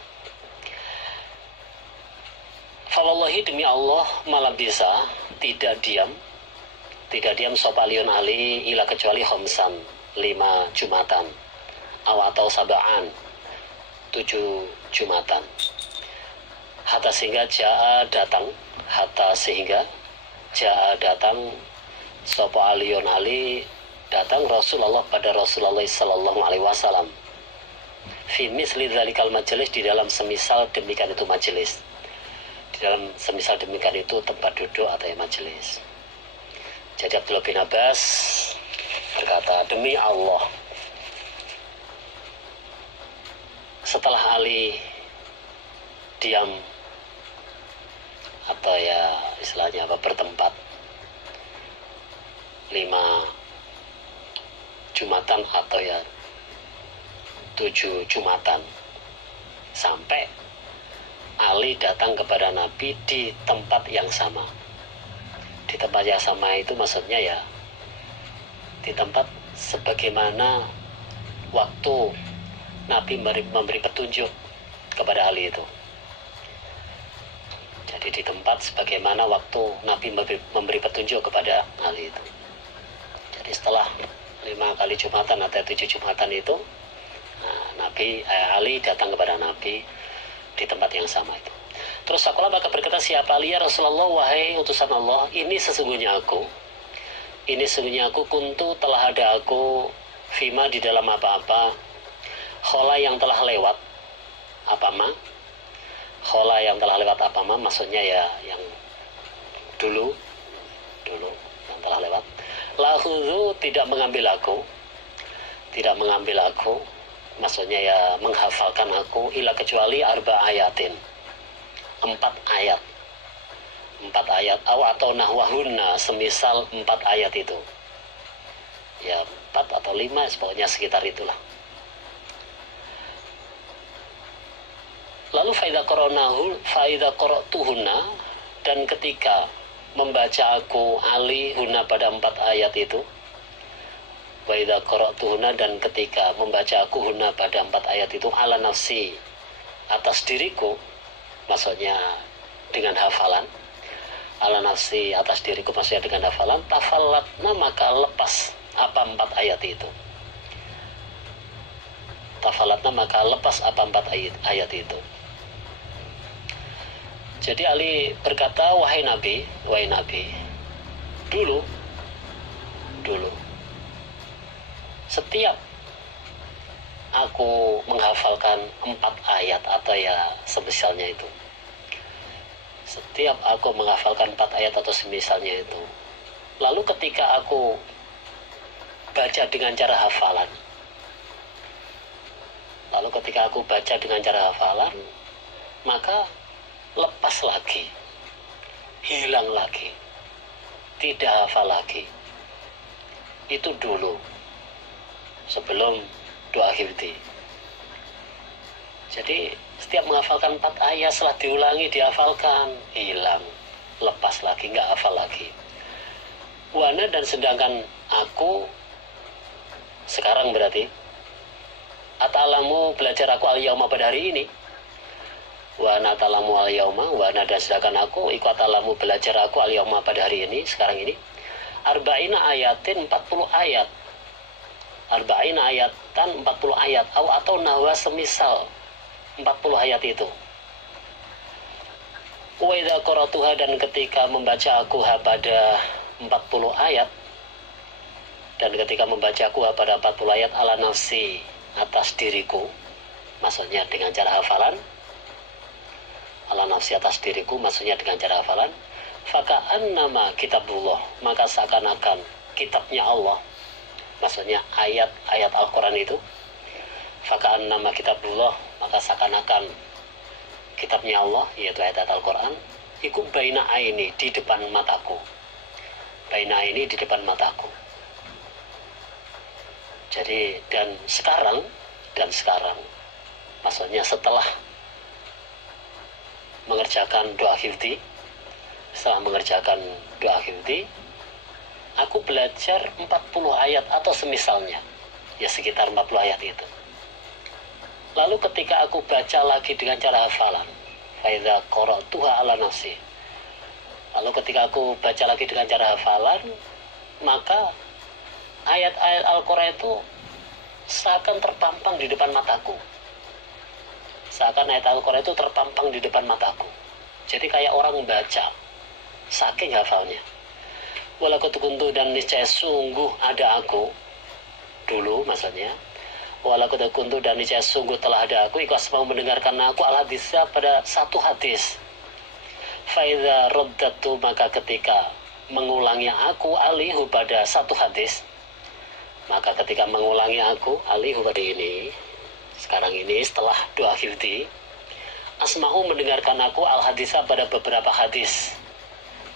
Fawallahi demi Allah malah bisa tidak diam sop aliyun Ali ila kecuali khomsan 5 Jumatan atau sabaan 7 Jumatan, hatta sehingga jaa datang sopo aliyun Ali, datang Rasulullah pada Rasulullah sallallahu alaihi wasallam fi misli dzalikal majelis, di dalam semisal demikian itu majelis, di dalam semisal demikian itu tempat duduk atau majelis. Jadi Abdullah bin Abbas berkata, demi Allah setelah Ali diam atau ya istilahnya bertempat 5 Jumatan atau ya 7 Jumatan, sampai Ali datang kepada Nabi di tempat yang sama. Di tempat yang sama itu maksudnya ya di tempat sebagaimana waktu Nabi memberi petunjuk kepada Ali itu. Jadi di tempat sebagaimana waktu Nabi memberi petunjuk kepada Ali itu. Jadi setelah 5 kali Jumatan atau 7 Jumatan itu, Ali datang kepada Nabi di tempat yang sama itu. Terus Sakola maka berkata, siapa Ali ya Rasulullah, wahai utusan Allah, ini sesungguhnya aku kuntu telah ada aku fima di dalam apa-apa khola yang telah lewat khola yang telah lewat maksudnya ya yang dulu yang telah lewat. Lahudhu tidak mengambil aku maksudnya ya menghafalkan aku ila kecuali 4 ayatin, 4 ayat atau nahwahunna semisal 4 ayat itu ya, 4 atau 5 pokoknya sekitar itulah. Lalu faida qara'tuhunna, dan ketika membaca aku Ali huna pada 4 ayat itu, faida qara'tuhunna, dan ketika membaca aku huna pada 4 ayat itu ala nafsi atas diriku, maksudnya dengan hafalan, ala nafsi atas diriku maksudnya dengan hafalan, tafallatna maka lepas apa 4 ayat itu, tafallatna maka lepas apa 4 ayat itu. Jadi Ali berkata, wahai Nabi, dulu setiap aku menghafalkan 4 ayat atau ya semisalnya itu, setiap aku menghafalkan 4 ayat atau semisalnya itu, lalu ketika aku baca dengan cara hafalan, maka lepas lagi, hilang lagi, tidak hafal lagi. Itu dulu sebelum doa hifdzi. Jadi setiap menghafalkan 4 ayat setelah diulangi dihafalkan, hilang, lepas lagi, nggak hafal lagi. Wana, dan sedangkan aku sekarang berarti atalamu belajar aku al-yauma pada hari ini, wana talamu al-yauma, wana, dan sedangkan aku ikut atalamu belajar aku al-yauma pada hari ini, sekarang ini, arba'ina ayatin 40 ayat, arba'ina ayatan 40 ayat, atau nahwa semisal 40 ayat itu. Wa idza qara'tuha, dan ketika membaca aku pada 40 ayat, dan ketika membaca aku pada 40 ayat ala nafsi atas diriku, maksudnya dengan cara hafalan, ala nafsi atas diriku maksudnya dengan cara hafalan, faka'annama kitabullah, maka seakan-akan kitabnya Allah, maksudnya ayat-ayat Al-Quran itu, faka'annama kitabullah, maka seakan-akan kitabnya Allah yaitu ayat Al-Quran, iku baina aini, di depan mataku, baina aini, di depan mataku. Jadi dan sekarang maksudnya setelah mengerjakan doa hifdzi, aku belajar 40 ayat atau semisalnya, ya sekitar 40 ayat itu. Lalu ketika aku baca lagi dengan cara hafalan, faidza qara'tuha ala nafsi, lalu ketika aku baca lagi dengan cara hafalan, maka ayat-ayat Al-Quran itu seakan terpampang di depan mataku. Seakan ayat Al-Quran itu terpampang di depan mataku. Jadi kayak orang baca, saking hafalnya. Walakutu kuntu, dan niscaya sungguh ada aku, dulu maksudnya. Walakutu kuntu, dan niscaya sungguh telah ada aku, ikhlas mau mendengarkan aku al-hadisnya pada satu hadis. Faidza raddatu, maka ketika mengulangi aku alihu pada satu hadis, maka ketika mengulangi aku alihu pada ini, sekarang ini setelah doa hifdi, asma'u mendengarkan aku al-hadisah pada beberapa hadis.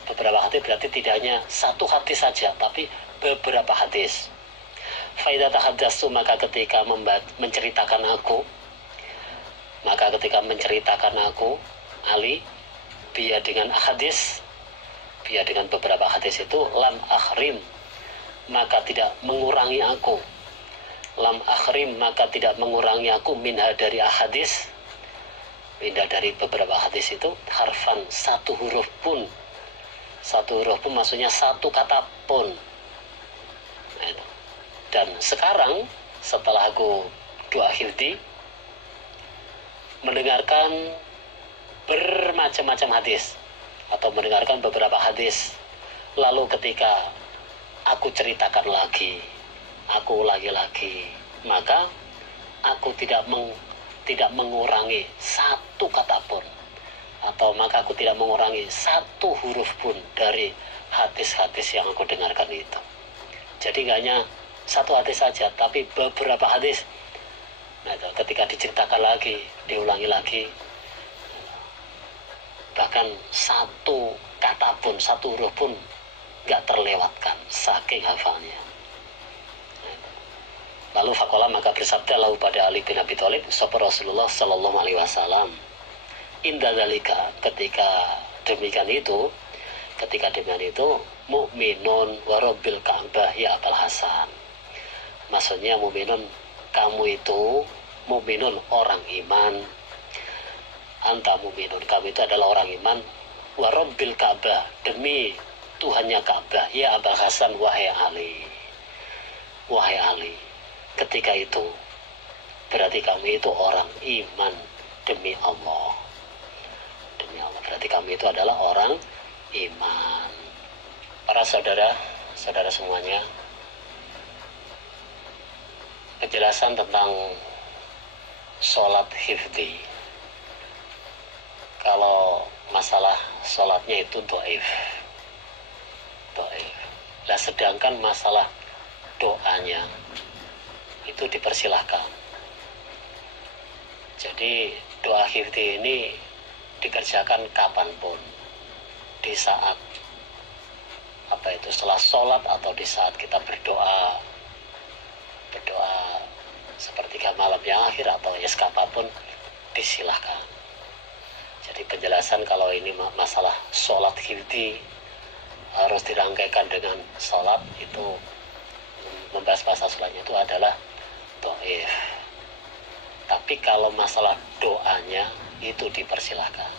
Beberapa hadis berarti tidak hanya satu hadis saja, tapi beberapa hadis. Faidah tahaddasu, maka ketika menceritakan aku, Ali, biya dengan hadis, biya dengan beberapa hadis itu, lam akhrim, maka tidak mengurangi aku. Lam akhrim, maka tidak mengurangi aku, minha dari ahadis, minha dari beberapa hadis itu, harfan, satu huruf pun maksudnya satu kata pun. Dan sekarang setelah aku doa hifdi, mendengarkan bermacam-macam hadis atau mendengarkan beberapa hadis, lalu ketika aku ceritakan lagi, aku ulangi lagi, maka aku tidak mengurangi satu kata pun, atau maka aku tidak mengurangi satu huruf pun dari hadis-hadis yang aku dengarkan itu. Jadi nggak hanya satu hadis saja, tapi beberapa hadis. Nah, itu ketika diceritakan lagi, diulangi lagi, bahkan satu kata pun, satu huruf pun nggak terlewatkan, saking hafalnya. Lalu faqala, maka bersabda lahu pada Ali bin Abi Thalib, sapa Rasulullah sallallahu alaihi wasallam, inda dzalika, ketika demikian itu, mukminun wa rabbil Ka'bah ya Abul Hasan. Maksudnya mukminun, kamu itu mukminun, orang iman. Anta mukminun, kamu itu adalah orang iman. Wa rabbil Ka'bah, demi Tuhannya Ka'bah, ya Abul Hasan, wahai Ali. Ketika itu berarti kamu itu orang iman demi Allah. Berarti kamu itu adalah orang iman. Para saudara semuanya, penjelasan tentang sholat hifdi. Kalau masalah sholatnya itu do'if. Nah, sedangkan masalah doanya itu dipersilahkan. Jadi doa hifdi ini dikerjakan kapanpun, di saat setelah sholat atau di saat kita berdoa sepertiga malam yang akhir atau ya kapanpun disilahkan. Jadi penjelasan kalau ini masalah sholat hifdi harus dirangkaikan dengan sholat, itu membahas bahasa sholatnya itu adalah do'if. Tapi kalau masalah doanya itu dipersilahkan.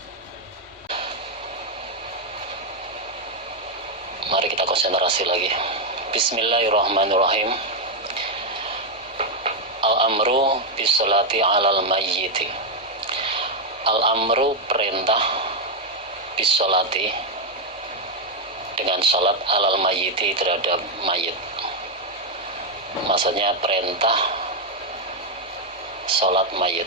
Mari kita konsentrasi lagi. Bismillahirrahmanirrahim. Al-amru bisolati alal mayyiti. Al-amru, perintah, bisolati, dengan sholat alal mayyiti, terhadap mayit. Maksudnya perintah sholat mayit.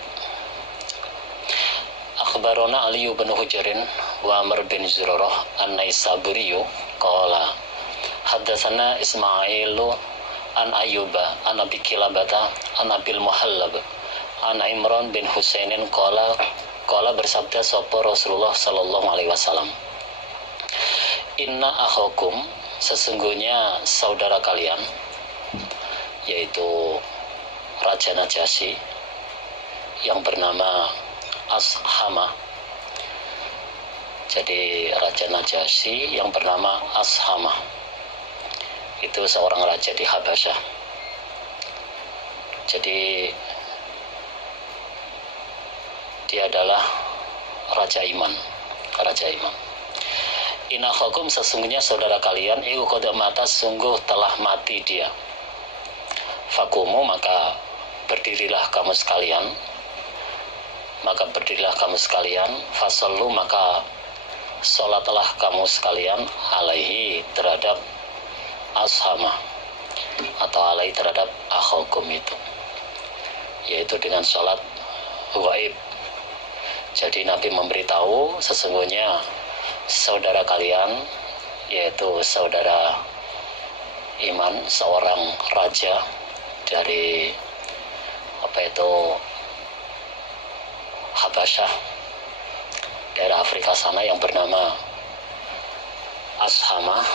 Akhbarona Ali bin Hujarin wa Amr bin Zurarah an-Naisaburiyu qala haddatsana Ismailu an Ayyuba an Abi Kilabata an Abil Muhallab an Imran bin Husainin qala bersabda sapa Rasulullah sallallahu alaihi wasallam, inna akhakum, sesungguhnya saudara kalian, yaitu Raja Najasyi yang bernama Ashama. Jadi Raja Najasyi yang bernama Ashama itu seorang raja di Habasyah. Jadi dia adalah raja iman. Inakhakum, sesungguhnya saudara kalian, iku qad mata, sungguh telah mati dia. Fakumu, maka berdirilah kamu sekalian. Fasallu, maka sholatlah kamu sekalian, alaihi, terhadap Ashama, atau alaihi, terhadap akhakum itu, yaitu dengan sholat ghaib. Jadi Nabi memberitahu sesungguhnya saudara kalian, yaitu saudara iman, seorang raja dari Habasyah, daerah Afrika sana yang bernama Ashamah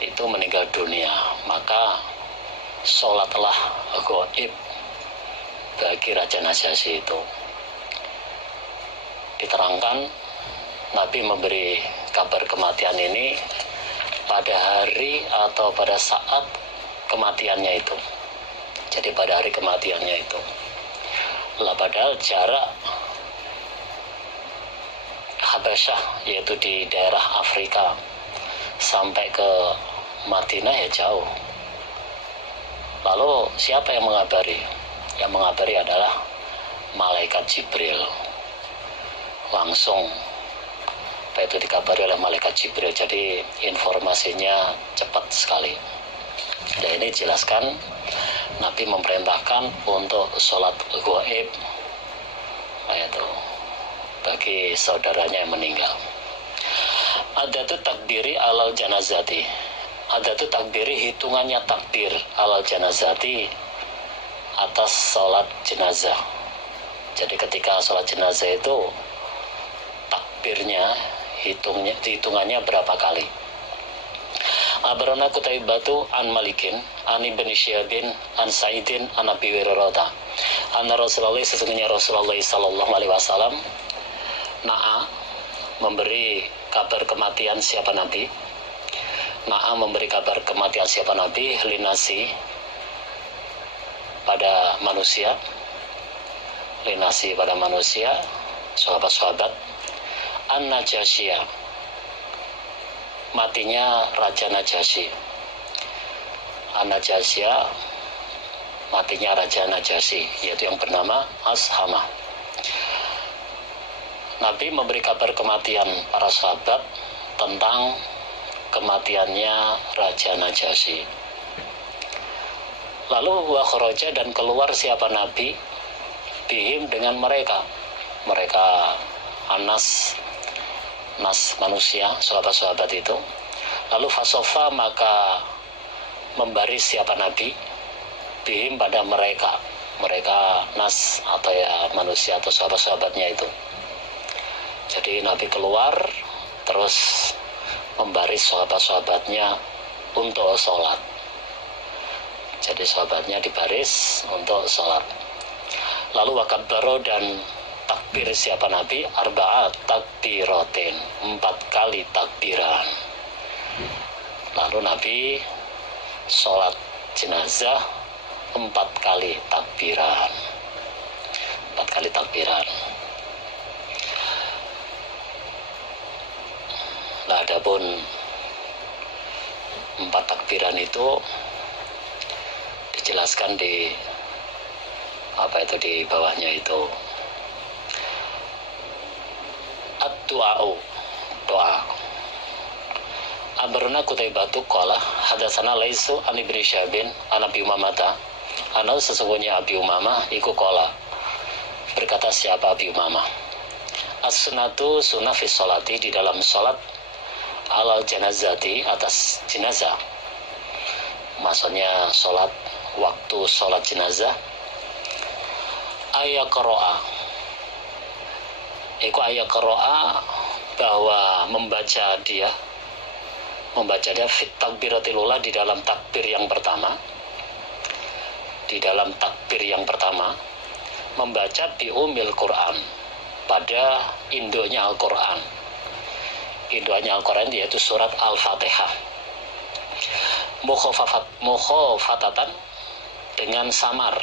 itu meninggal dunia. Maka sholatlah gaib bagi Raja Najasyi itu. Diterangkan Nabi memberi kabar kematian ini pada hari atau pada saat kematiannya itu. Jadi pada hari kematiannya itu. Lah padahal jarak Habasyah, yaitu di daerah Afrika, sampai ke Madinah ya jauh. Lalu siapa yang mengabari? Yang mengabari adalah malaikat Jibril. Langsung itu dikabari oleh malaikat Jibril. Jadi informasinya cepat sekali. Dan ini jelaskan Nabi memerintahkan untuk sholat gaib itu bagi saudaranya yang meninggal. Adatu takbiri alal janazati. Adatu takbiri hitungannya takbir alal janazati atas sholat jenazah. Jadi ketika sholat jenazah itu takbirnya hitungannya berapa kali. Abarana Kutaibatu an Malikin an Ibn Syabin an Sa'idin an Abi Hurairah anna Rasulullah, sesungguhnya Rasulullah sallallahu alaihi wasallam na'a memberi kabar kematian siapa Nabi. Na'a memberi kabar kematian siapa Nabi linasi pada manusia, linasi pada manusia, sahabat-sahabat, an-Najasyiyah, matinya Raja Najasyi. An-Najasyiyah, matinya Raja Najasyi, yaitu yang bernama Ashamah. Nabi memberi kabar kematian para sahabat tentang kematiannya Raja Najasyi. Lalu wa kharaja, dan keluar siapa Nabi bihim dengan mereka. Mereka Nas manusia, sahabat-sahabat itu. Lalu fasofa, maka membaris siapa Nabi bihim pada mereka. Mereka Nas atau ya manusia atau sahabat-sahabatnya itu. Jadi Nabi keluar terus membaris sahabat-sahabatnya untuk sholat. Jadi sahabatnya dibaris untuk sholat. Lalu wakabbaro, dan takbir siapa Nabi arba'at takbiratin, 4 kali takbiran. Lalu Nabi sholat jenazah 4 kali takbiran. 4 kali takbiran. Nah, adapun 4 takbiran itu dijelaskan di di bawahnya itu. Ad-du'a'u, doa. Abarna Kutaibatu qala hadatsana Laisu an Ibnu Syabin an Abi Umamah. Ana sesungguhnya Abi Umamah iku qala, berkata siapa Abi Umamah, as-sunnatu sunnah fi sholati, di dalam sholat alal janazati, atas jenazah. Maksudnya sholat, waktu sholat jenazah, ayaqra'a, iku ayaqra'a, bahwa membaca dia fit takbiratil ula, di dalam takbir yang pertama. Di dalam takbir yang pertama membaca bi umil Quran, pada induknya Al-Quran. Induknya Al-Quran yaitu surat Al-Fatihah. Mukhofatatan, dengan samar.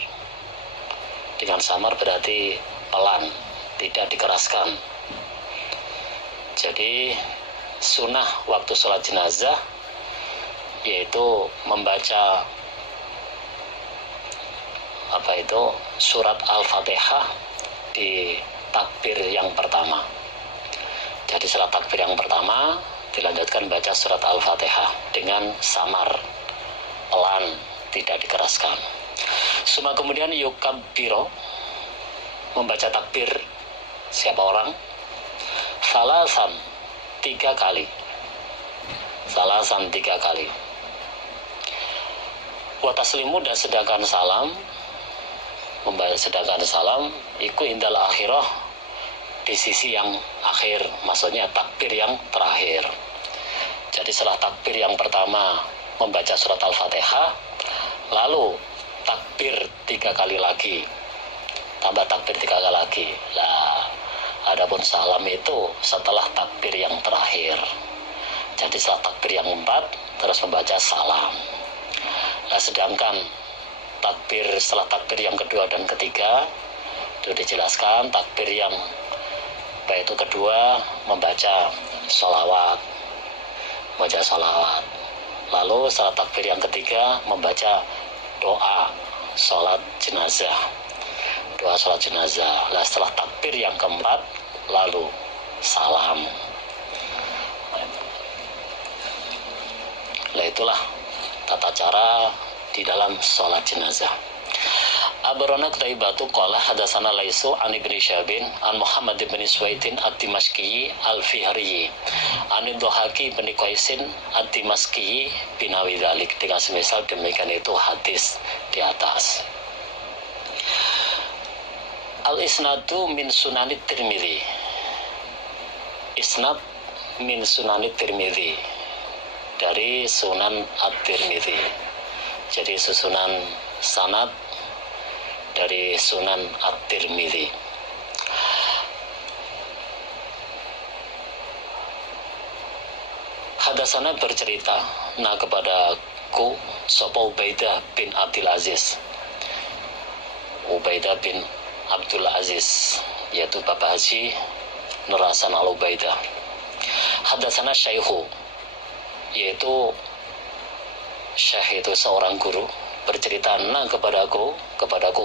Dengan samar berarti pelan, tidak dikeraskan. Jadi sunnah waktu sholat jenazah yaitu membaca surat Al-Fatihah di takbir yang pertama. Jadi setelah takbir yang pertama dilanjutkan baca surat Al-Fatihah dengan samar, pelan, tidak dikeraskan. Suma kemudian yukabbiro, membaca takbir siapa orang, salasan, 3 kali. Salasan 3 kali. Wa taslimu, dan sedangkan salam sedangkan salam iku indal akhirah di sisi yang akhir, maksudnya takbir yang terakhir. Jadi setelah takbir yang pertama membaca surat Al-Fatihah, lalu takbir 3 kali lagi, tambah takbir 3 kali lagi. Nah, adapun salam itu setelah takbir yang terakhir. Jadi setelah takbir yang 4 terus membaca salam. Nah, sedangkan takbir setelah takbir yang kedua dan ketiga itu dijelaskan takbir yang baik itu kedua membaca sholawat, lalu setelah takbir yang ketiga membaca doa sholat jenazah, Nah, setelah takbir yang keempat lalu salam. Nah, itulah tata cara di dalam sholat jenazah. Abarona Qutaibatu qala hadatsana Laisu an Ibnu Syabin an Muhammad bin Suwaidin ad-Dimashqi al-Fihri an Dhahaki bin Qaisin ad-Dimashqi binawi dzalik, dengan semisal demikian itu hadis di atas. Al-isnadu min sunanit Tirmidzi. Isnad min sunanit Tirmidzi, dari Sunan At-Tirmidzi. Jadi susunan sanad dari Sunan At-Tirmidzi. Hadasana bercerita kepadaku sapa Ubaidah bin Abdul Aziz. Ubaidah bin Abdul Aziz, yaitu Bapak Haji Nur Hasan Al-Ubaidah. Hadasana Syaihu, yaitu Syekh itu seorang guru, bercerita kepadaku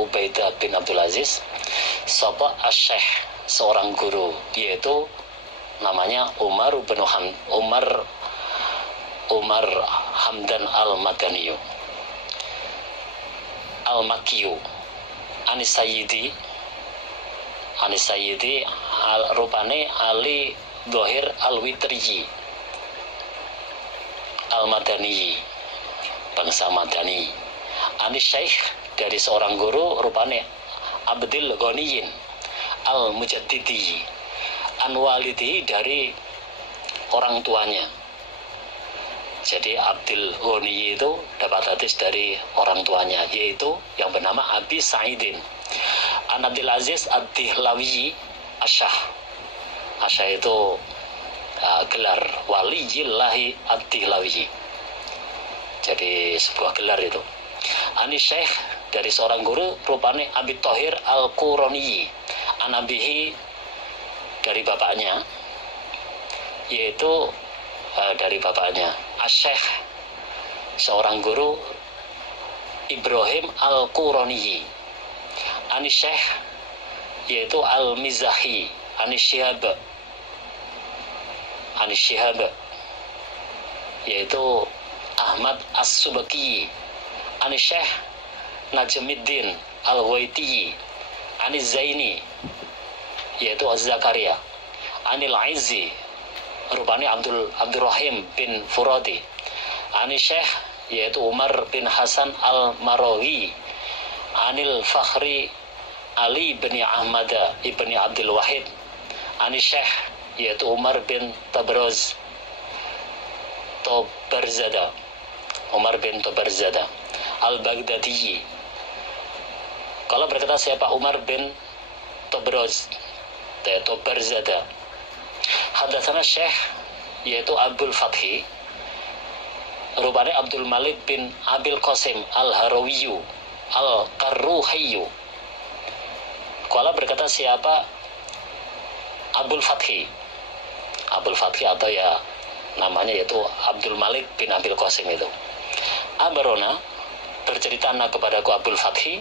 Ubaidah bin Abdul Aziz sapa Asy-Syekh, seorang guru, yaitu namanya Umar Hamdan Al-Madaniyu Al-Makkiyu Anis Sayyidi rupane Ali Dhohir Al-Witriyi Al-Madaniyi, bangsa Madani. Anis Syekh, dari seorang guru, rupane Abdul Ghaniyin Al-Mujaddidi an walidi, dari orang tuanya. Jadi Abdul Ghani itu dapat hadis dari orang tuanya, yaitu yang bernama Abi Sa'idin an Abdul Aziz ad-Dihlawi Asyah. Asyah itu gelar waliyillahi ad-Dihlawi, jadi sebuah gelar itu. Anis Syekh, dari seorang guru, rupane Abi Thohir Al-Qurani anabihi, dari bapaknya, yaitu dari bapaknya Asy-Syekh, seorang guru Ibrahim Al-Qurani. Anis Syekh, yaitu Al-Mizahi Anis Syihab, yaitu Ahmad As-Subaki. Anis Syekh Najmuddin Al-Waiti Anis Zaini, yaitu Az-Zakaria. Anil Izzi, rupani Abdurrahim bin Furadi. Anis Syekh, yaitu Umar bin Hasan Al-Marawi. Anil Fakhri Ali bin Ahmad ibn Abdul Wahid. Anis Syekh, yaitu Umar bin Tobarzada Al-Baghdadi. Kalau berkata siapa Umar bin Tobarzada. Hadatsana Syekh, yaitu Abdul Fathi, rupanya Abdul Malik bin Abil Qasim Al-Harawiyu Al-Karruhiyu. Kalau berkata siapa Abdul Fathi atau ya namanya yaitu Abdul Malik bin Abil Qasim itu. Abarona, bercerita kepadaku Abdul Fathi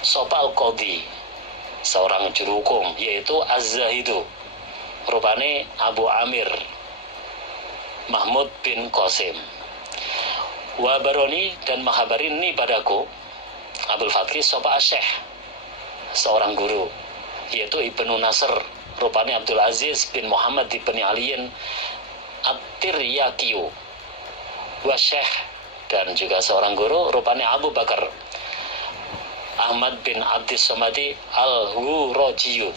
sapa Al-Qadhi, seorang juru hukum, yaitu Az-Zahidu, rupane Abu Amir Mahmud bin Qasim. Wabaroni, dan menghabarini padaku Abdul Fathi sapa Asy-Syekh, seorang guru, yaitu Ibnu Nasr, rupane Abdul Aziz bin Muhammad bin Aliyin At-Tiryaqiyu. Wa Syekh, dan juga seorang guru, rupane Abu Bakar Ahmad bin Abdis Somadi Al-Ghurajiyu.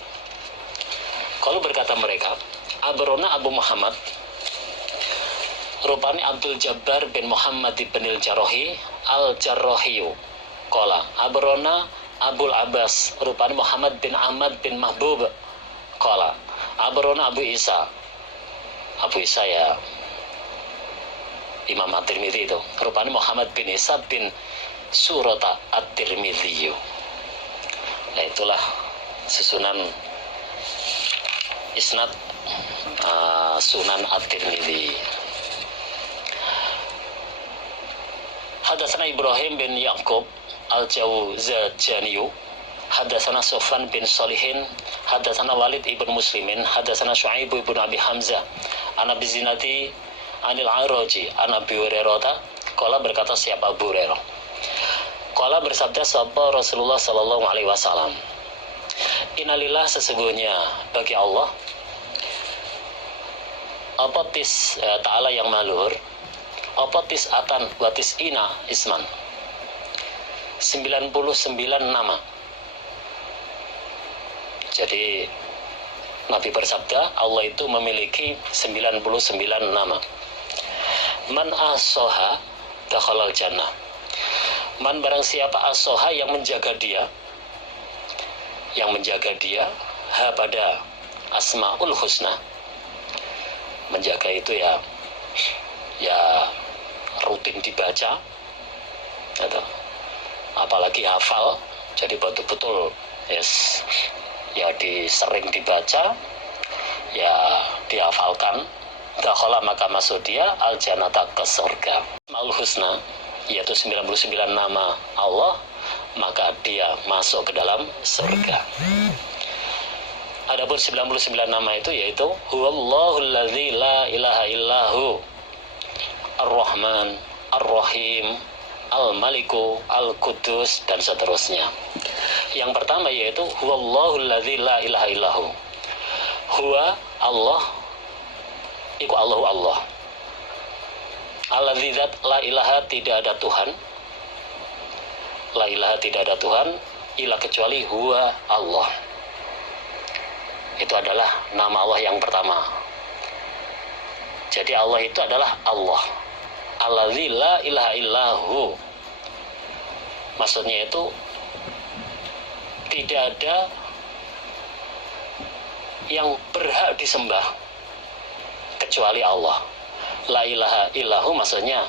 Kalau berkata mereka, abarona Abu Muhammad, rupanya Abdul Jabbar bin Muhammad bin Al-Jarrahi Al-Jarrahiyu. Qala abarona Abul Abbas, rupanya Muhammad bin Ahmad bin Mahbub. Qala abarona Abu Isa. Abu Isa ya Imam At-Tirmidzi itu, rupanya Muhammad bin Isa bin Surata At-Tirmidzi. Nah, itulah susunan isnad Sunan At-Tirmidzi. Hadatsana Ibrahim bin Yaqub Al-Jawzajaniyu, hadatsana Sufyan bin Shalihin, hadatsana Walid ibn Muslimin, hadatsana Syu'aib ibn Abi Hamzah, ana bizinati anil Araji, ana Abi Hurairah. Qala berkata siapa Abu Hurairah? Qala bersabda sabda Rasulullah sallallahu alaihi wasallam, innalillah, sesungguhnya bagi Allah, apatis ta'ala yang maluhur, apatis atan watis ina isman, 99 nama. Jadi Nabi bersabda Allah itu memiliki 99 nama. Man asoha dakhalal jannah. Man barang siapa asoha yang menjaga dia, ha pada asmaul husna. Menjaga itu ya rutin dibaca atau apalagi hafal, jadi betul-betul ya sering dibaca, ya dihafalkan. Dakhala, maka masuk dia al jannata, ke surga. Asmaul husna yaitu 99 nama Allah, maka dia masuk ke dalam surga. Adapun 99 nama itu yaitu huwallahul ladzi la ilaha illahu ar-Rahman ar-Rahim al-Maliku al-Qudus dan seterusnya. Yang pertama yaitu huwallahul ladzi la ilaha illahu. Huwa Allah, iku Allahu Allah. Alladzi zat la ilaha, tidak ada Tuhan. La ilaha, tidak ada Tuhan illa kecuali huwa Allah. Itu adalah nama Allah yang pertama. Jadi Allah itu adalah Allah. Alladzi la ilaha illahu. Maksudnya itu tidak ada yang berhak disembah kecuali Allah. La ilaha illahu maksudnya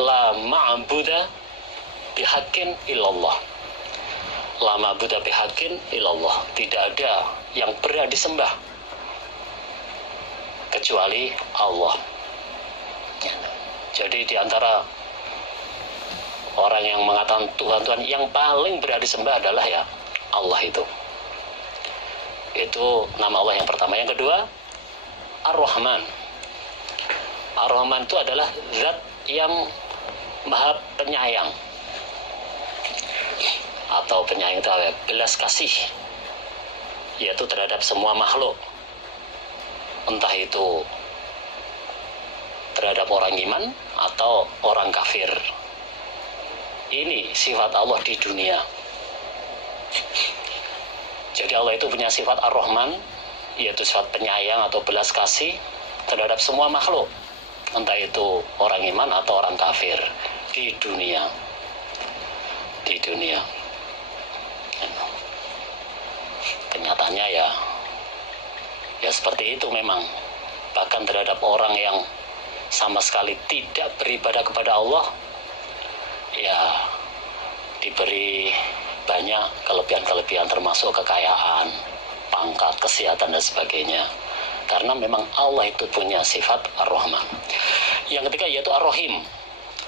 la ma'buda bihaqqin illallah. La ma'buda bihaqqin illallah. Tidak ada yang berhak disembah kecuali Allah. Jadi di antara orang yang mengatakan Tuhan yang paling berhak disembah adalah ya Allah itu. Itu nama Allah yang pertama. Yang kedua, Ar-Rahman. Ar-Rahman itu adalah zat yang maha penyayang, atau penyayang itu belas kasih, yaitu terhadap semua makhluk, entah itu terhadap orang iman atau orang kafir. Ini sifat Allah di dunia. Jadi Allah itu punya sifat Ar-Rahman, yaitu sifat penyayang atau belas kasih terhadap semua makhluk, entah itu orang iman atau orang kafir di dunia. Di dunia. Kenyataannya ya seperti itu memang. Bahkan terhadap orang yang sama sekali tidak beribadah kepada Allah, ya diberi banyak kelebihan-kelebihan, termasuk kekayaan, pangkat, kesehatan dan sebagainya. Karena memang Allah itu punya sifat Ar-Rahman. Yang ketiga yaitu Ar-Rahim.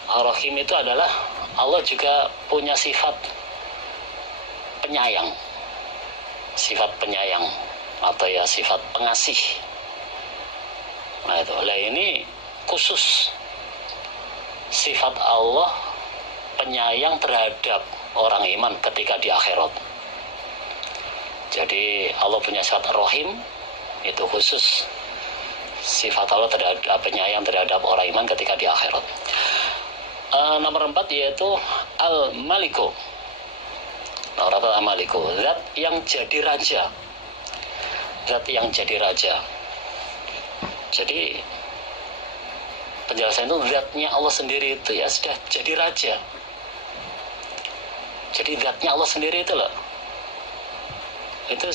Ar-Rahim itu adalah Allah juga punya sifat penyayang. Sifat penyayang atau ya sifat pengasih. Nah itu. Lah ini khusus sifat Allah penyayang terhadap orang iman ketika di akhirat. Jadi Allah punya sifat Ar-Rahim, itu khusus sifat Allah terhadap penyayang terhadap orang iman ketika di akhirat. Nomor 4 yaitu Al-Maliku. Rabbul Amaliku, zat yang jadi raja. Zat yang jadi raja. Jadi penjelasan itu zatnya Allah sendiri itu ya sudah jadi raja. Jadi zatnya Allah sendiri itu loh, itu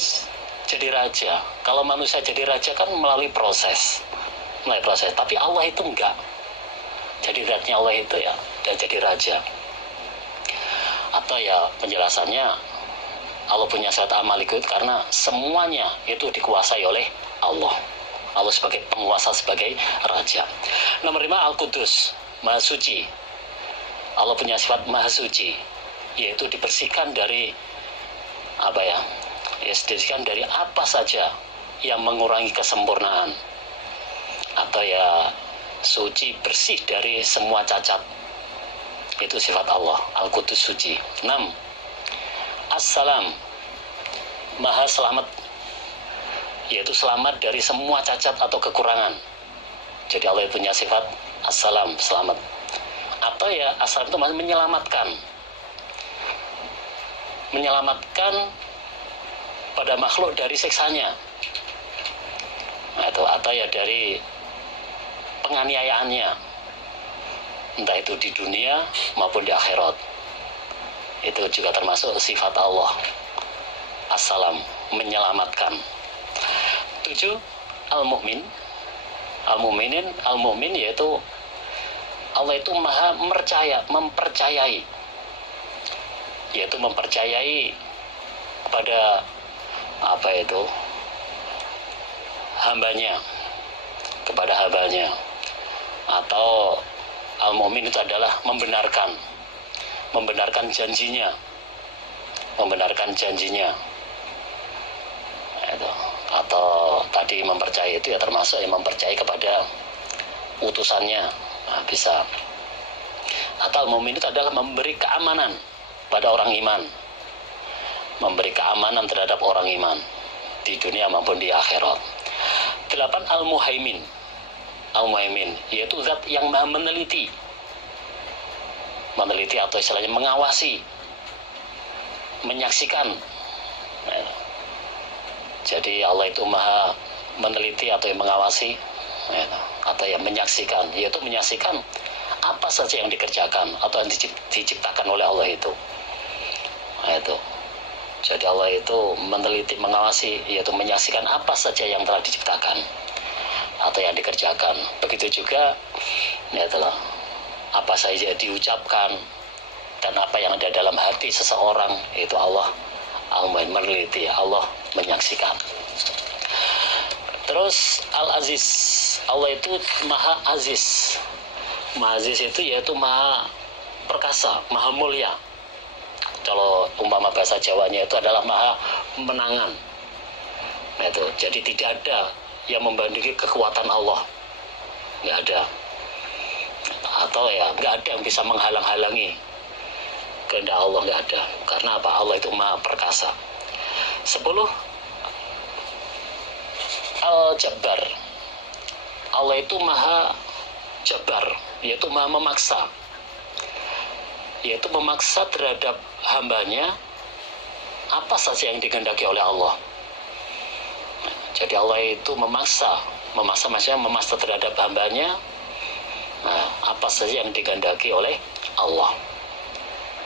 jadi raja. Kalau manusia jadi raja kan melalui proses, tapi Allah itu enggak. Jadi zatnya Allah itu ya udah jadi raja. Atau ya penjelasannya Allah punya sifat Al-Malik itu karena semuanya itu dikuasai oleh Allah. Allah sebagai penguasa, sebagai raja. Nomor 5, Al-Qudus, Maha Suci. Allah punya sifat Maha Suci, yaitu dibersihkan dari apa ya? Dibersihkan dari apa saja yang mengurangi kesempurnaan. Atau ya suci, bersih dari semua cacat. Itu sifat Allah, Al-Qudus, suci. 6, As-Salam, Maha Selamat, yaitu selamat dari semua cacat atau kekurangan. Jadi Allah punya sifat As-Salam, selamat. Atau ya As-Salam itu masih menyelamatkan pada makhluk dari siksanya. Atau ya dari penganiayaannya, entah itu di dunia maupun di akhirat. Itu juga termasuk sifat Allah, As-Salam, menyelamatkan. 7, Al-Mu'min. Al-Mu'min yaitu Allah itu maha mempercayai, yaitu mempercayai kepada apa itu hambanya, atau Al-Mu'min itu adalah membenarkan janjinya, itu. Atau tadi mempercayai itu ya termasuk yang mempercayai kepada utusannya, bisa. Atau Al-Mu'min itu adalah memberi keamanan pada orang iman, memberi keamanan terhadap orang iman di dunia maupun di akhirat. 8, Al-Muhaimin, yaitu zat yang maha meneliti atau istilahnya mengawasi, menyaksikan. Jadi Allah itu maha meneliti atau yang mengawasi, atau yang menyaksikan, yaitu menyaksikan apa saja yang dikerjakan atau yang diciptakan oleh Allah itu. Jadi Allah itu meneliti, mengawasi, yaitu menyaksikan apa saja yang telah diciptakan atau yang dikerjakan. Begitu juga apa saja diucapkan dan apa yang ada dalam hati seseorang, itu Allah meneliti, Allah menyaksikan. Terus Al-Aziz, Allah itu maha aziz. Maha aziz itu yaitu maha perkasa, maha mulia. Kalau umpama bahasa Jawanya itu adalah maha menangan. Jadi tidak ada yang membandingi kekuatan Allah, nggak ada. Atau ya nggak ada yang bisa menghalang-halangi kehendak Allah, nggak ada. Karena apa? Allah itu maha perkasa. 10, Al-Jabbar, Allah itu maha jabar, yaitu maha memaksa, terhadap hambanya apa saja yang dikehendaki oleh Allah. Jadi Allah itu memaksa maksudnya memaksa terhadap hambanya apa saja yang dikehendaki oleh Allah,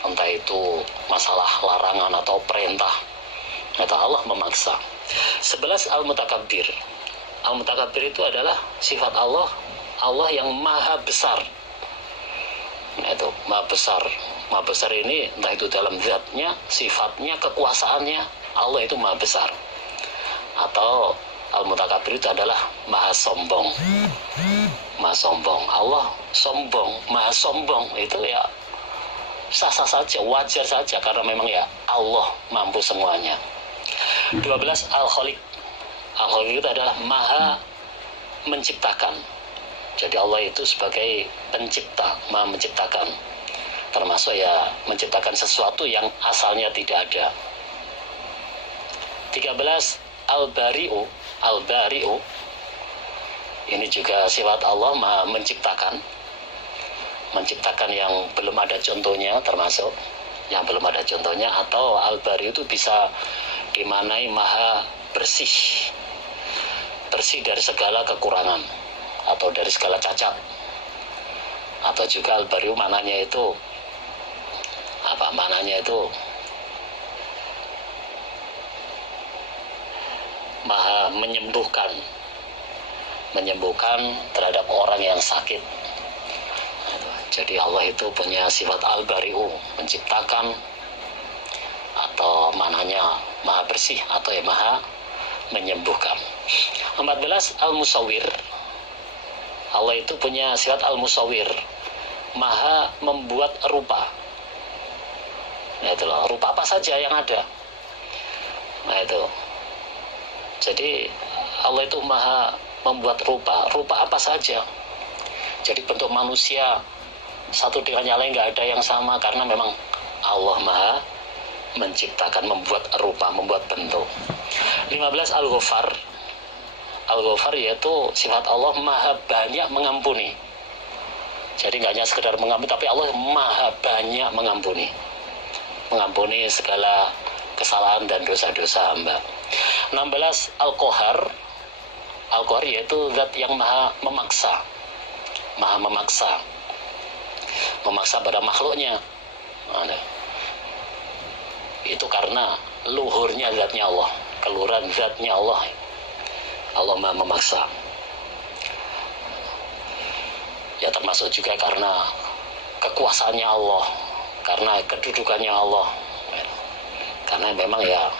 entah itu masalah larangan atau perintah, Allah memaksa. 11, Al-Mutakabbir. Al-Mutakabbir itu adalah sifat Allah yang maha besar. Maha besar. Maha besar ini entah itu dalam zatnya, sifatnya, kekuasaannya, Allah itu maha besar. Atau Al-Mutakabbir itu adalah maha sombong. Allah sombong, maha sombong, itu ya sah-sah saja, wajar saja, karena memang ya Allah mampu semuanya. 12, Al-Khaliq. Al-Khaliq itu adalah maha menciptakan. Jadi Allah itu sebagai pencipta, maha menciptakan, termasuk ya menciptakan sesuatu yang asalnya tidak ada. 13, Al-Bari'u. Ini juga sifat Allah maha menciptakan yang belum ada contohnya termasuk. yang belum ada contohnya. Atau Al-Bari itu bisa dimaknai maha bersih, bersih dari segala kekurangan atau dari segala cacat. Atau juga Al-Bari maknanya itu apa? Maknanya itu maha menyembuhkan, menyembuhkan terhadap orang yang sakit. Jadi Allah itu punya sifat Al-Bari'u, menciptakan, atau maknanya maha bersih, atau ya maha menyembuhkan. 14 Al-Musawwir. Allah itu punya sifat Al-Musawwir, maha membuat rupa. Nah itu loh, rupa apa saja yang ada. Nah itu. Jadi Allah itu maha membuat rupa, rupa apa saja. Jadi bentuk manusia satu dengan yang lain nggak ada yang sama, karena memang Allah maha menciptakan, membuat rupa, membuat bentuk. 15 Al-Ghafar. Al-Ghafar yaitu sifat Allah maha banyak mengampuni. Jadi nggak hanya sekedar mengampuni, tapi Allah maha banyak mengampuni, mengampuni segala kesalahan dan dosa-dosa hamba. 16 Al-Qahar. Al-Qahar yaitu zat yang maha memaksa, maha memaksa, memaksa pada makhluknya. Itu karena luhurnya zatnya Allah, keluhuran zatnya Allah. Allah maha memaksa. Ya termasuk juga karena kekuasaannya Allah, karena kedudukannya Allah, karena memang ya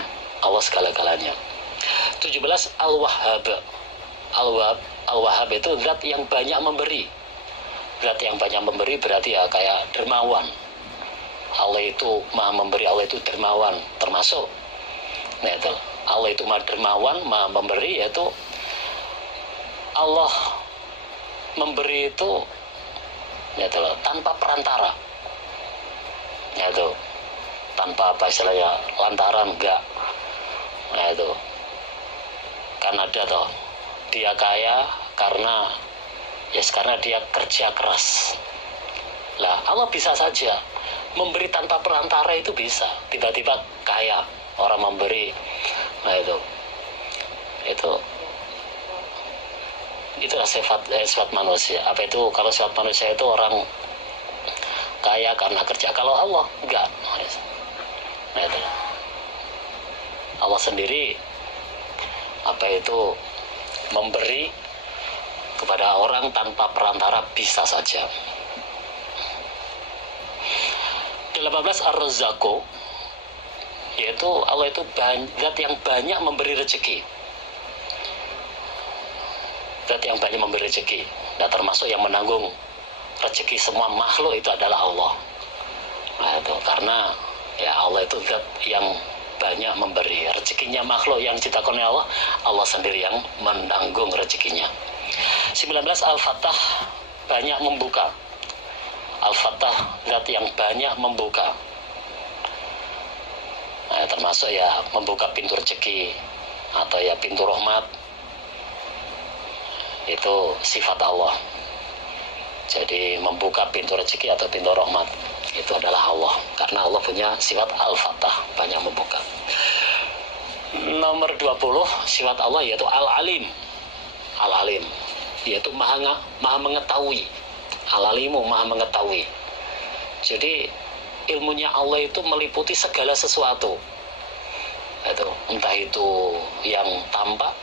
Allah segala-galanya. 17 Al-Wahhab. Al-Wahhab itu zat yang banyak memberi. Zat yang banyak memberi berarti ya kayak dermawan. Allah itu maha memberi, Allah itu dermawan, termasuk. Nah itu Allah itu maha dermawan, maha memberi, yaitu Allah memberi itu ya itu tanpa perantara. Ya itu tanpa apa istilahnya, lantaran, enggak. Nah itu karena ada toh dia kaya karena karena dia kerja keras. Lah Allah bisa saja memberi tanpa perantara, itu bisa tiba-tiba kaya, orang memberi. Nah itulah sifat manusia. Apa itu? Kalau sifat manusia itu orang kaya karena kerja. Kalau Allah enggak. Nah itu Allah sendiri apa itu memberi kepada orang tanpa perantara, bisa saja. 18 Ar-Razzaqu, yaitu Allah itu zat yang banyak memberi rezeki. Zat yang banyak memberi rezeki. Nah termasuk yang menanggung rezeki semua makhluk itu adalah Allah. Nah itu karena ya Allah itu zat yang banyak memberi rezekinya makhluk yang diciptakan oleh Allah. Allah sendiri yang menanggung rezekinya. 19 Al-Fattah, banyak membuka. Al-Fattah zat yang banyak membuka. Nah, termasuk ya membuka pintu rezeki atau ya pintu rahmat. Itu sifat Allah. Jadi membuka pintu rezeki atau pintu rahmat itu adalah Allah, karena Allah punya sifat Al-Fattah, banyak membuka. Nomor 20 sifat Allah yaitu Al-Alim. Al-Alim yaitu maha mengetahui. Al-Alimu maha mengetahui. Jadi ilmunya Allah itu meliputi segala sesuatu. Itu entah itu yang tampak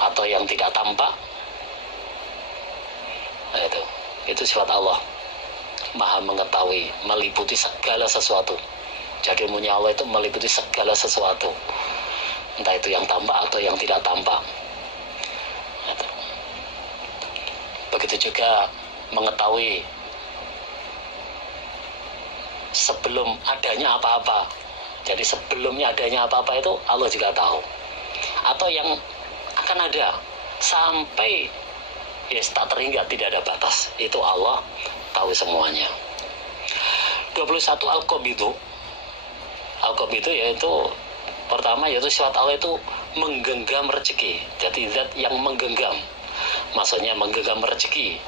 atau yang tidak tampak. Nah, itu sifat Allah, maha mengetahui, meliputi segala sesuatu. Jadi ilmunya Allah itu meliputi segala sesuatu, entah itu yang tampak atau yang tidak tampak. Begitu juga mengetahui sebelum adanya apa-apa. Jadi sebelumnya adanya apa-apa itu Allah juga tahu, atau yang akan ada sampai tak terhingga, tidak ada batas, itu Allah tahu semuanya. 21 Al-Qabidu. Al-Qabidu yaitu pertama yaitu sifat Allah itu menggenggam rezeki. Jadi zat yang menggenggam, maksudnya menggenggam rezeki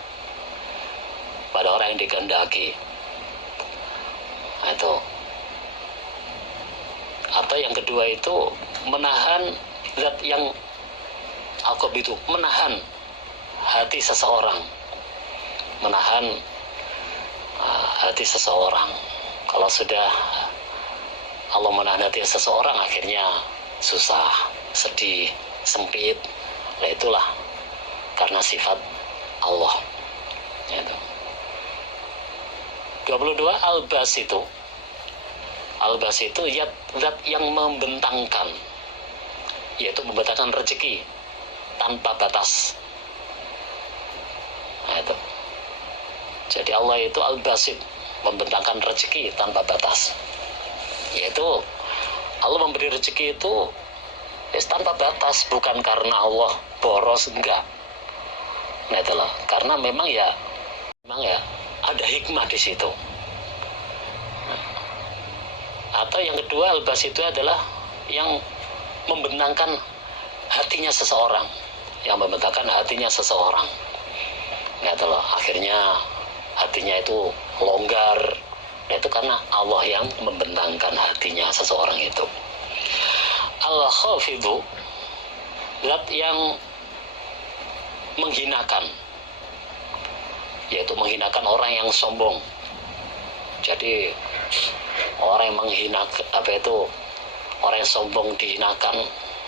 pada orang yang dikehendaki. Nah, itu. Atau yang kedua itu menahan zat yang alqab itu, menahan hati seseorang, menahan hati seseorang. Kalau sudah Allah menahan hati seseorang, akhirnya susah, sedih, sempit. Nah, itulah karena sifat Allah. Itu. 22 albas itu. Albas itu zat yang membentangkan, yaitu membentangkan rezeki tanpa batas. Nah, itu. Jadi Allah itu al-basit, membentangkan rezeki tanpa batas. Yaitu Allah memberi rezeki itu tanpa batas, bukan karena Allah boros, enggak. Nah, itulah. Karena memang ya ada hikmah di situ. Atau yang kedua, albas itu adalah yang membentangkan hatinya seseorang, yang membentangkan hatinya seseorang. Nah, itulah. Akhirnya hatinya itu longgar. Nah, itu karena Allah yang membentangkan hatinya seseorang itu. Al-khafidhu, zat yang menghinakan, yaitu menghinakan orang yang sombong. Jadi orang yang menghina, orang yang sombong dihinakan,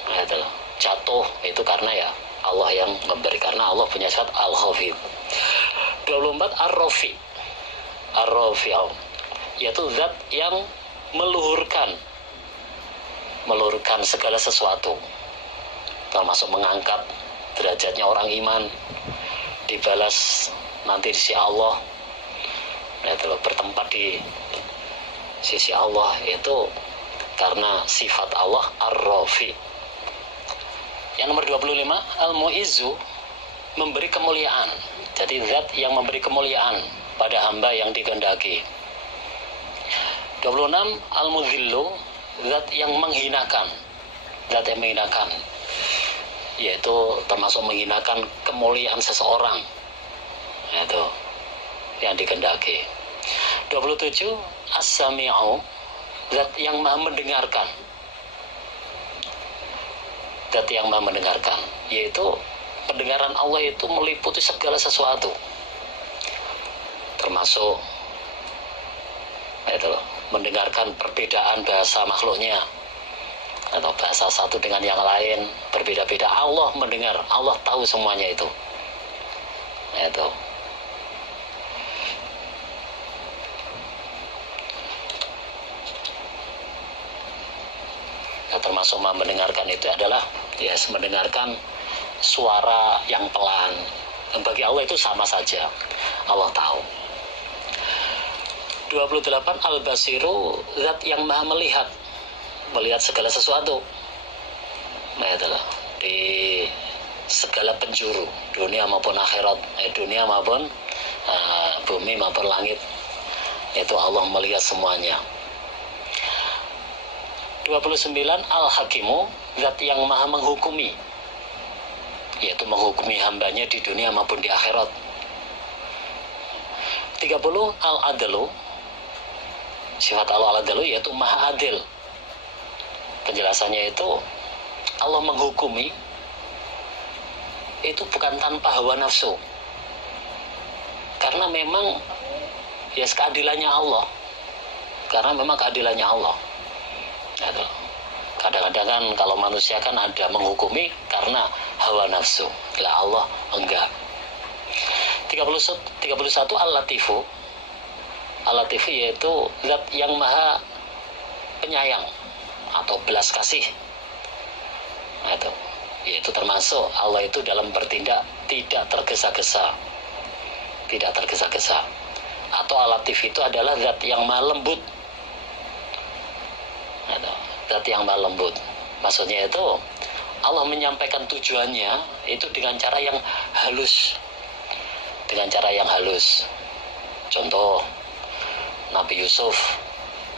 nah, itu jatuh, itu karena ya Allah yang memberi, karena Allah punya sifat al-khafidh. 24 ar-rafi, yaitu zat yang meluhurkan segala sesuatu, termasuk mengangkat derajatnya orang iman, dibalas nanti di sisi Allah. Nah, itu bertempat di sisi Allah, itu karena sifat Allah ar-rafi. Yang nomor 25 al-mu'izzu, memberi kemuliaan. Jadi zat yang memberi kemuliaan pada hamba yang dikehendaki. 26 al-mudhillu, zat yang menghinakan, yaitu termasuk menghinakan kemuliaan seseorang, itu yang dikehendaki. 27 as-sami'u, zat yang maha mendengarkan, yaitu pendengaran Allah itu meliputi segala sesuatu, termasuk itu mendengarkan perbedaan bahasa makhluknya, atau bahasa satu dengan yang lain berbeda-beda. Allah mendengar, Allah tahu semuanya itu. Itu. Nah, termasuk mendengarkan itu adalah mendengarkan suara yang pelan. Dan bagi Allah itu sama saja, Allah tahu. 28 al-basiru, zat yang maha melihat segala sesuatu. Nah, itulah, di segala penjuru, dunia maupun akhirat, dunia maupun bumi maupun langit, itu Allah melihat semuanya. 29 al-hakimu, zat yang maha menghukumi, yaitu menghukumi hambanya di dunia maupun di akhirat. 30 al-adlu, sifat Allah al-adlu, yaitu maha adil. Penjelasannya itu Allah menghukumi itu bukan tanpa hawa nafsu, karena memang keadilannya Allah, Gitu. Kadang-kadang kan kalau manusia kan ada menghukumi karena hawa nafsu, lah Allah enggak. 31 al-latifu, yaitu zat yang maha penyayang atau belas kasih. Nah, itu yaitu termasuk Allah itu dalam bertindak tidak tergesa-gesa. Atau al-latif itu adalah zat yang maha lembut. Nah, zat yang maha lembut, maksudnya itu Allah menyampaikan tujuannya itu dengan cara yang halus. Contoh, Nabi Yusuf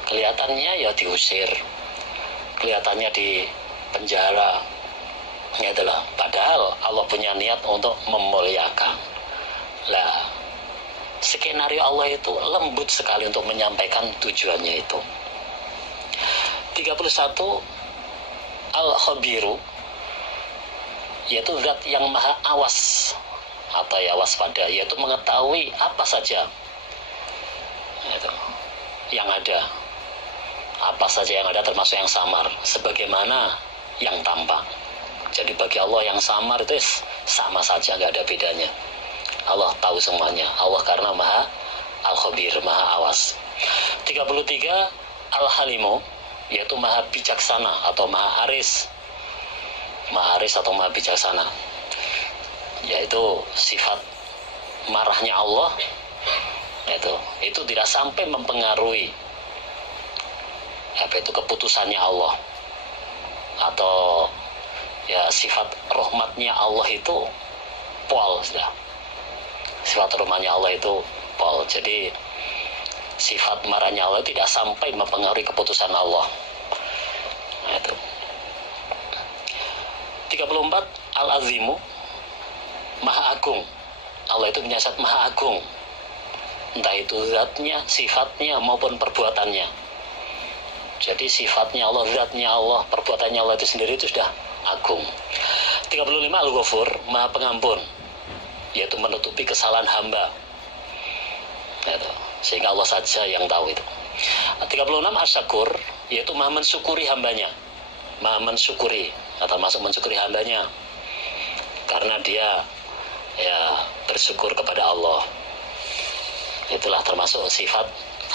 kelihatannya ya diusir, kelihatannya di penjara, padahal Allah punya niat untuk memuliakan. Lah, skenario Allah itu lembut sekali untuk menyampaikan tujuannya itu. 31 Al-Khabiru, yaitu zat yang maha awas atau ya waspada, yaitu mengetahui apa saja itu yang ada, apa saja yang ada termasuk yang samar sebagaimana yang tampak. Jadi bagi Allah yang samar itu sama saja, nggak ada bedanya. Allah tahu semuanya. Allah karena maha Al-Khabir, maha awas. 33 Al-Halimu, yaitu maha bijaksana atau maha aris. Maha aris atau maha bijaksana, yaitu sifat marahnya Allah itu tidak sampai mempengaruhi apa itu keputusannya Allah, atau ya sifat rahmatnya Allah itu pol sudah. Sifat rahmatnya Allah itu pol. Jadi sifat marahnya Allah tidak sampai mempengaruhi keputusan Allah. Nah, itu. 34 Al-Azimu, maha agung. Allah itu punya zat maha agung, entah itu zatnya, sifatnya maupun perbuatannya. Jadi sifatnya Allah, zatnya Allah, perbuatannya Allah itu sendiri itu sudah agung. 35 Al-Ghafur, maha pengampun, yaitu menutupi kesalahan hamba. Itu. Sehingga Allah saja yang tahu itu. 36 Asyakur, yaitu maha mensyukuri hambanya. Maha mensyukuri atau masuk mensyukuri hambanya karena dia ya bersyukur kepada Allah. Itulah termasuk sifat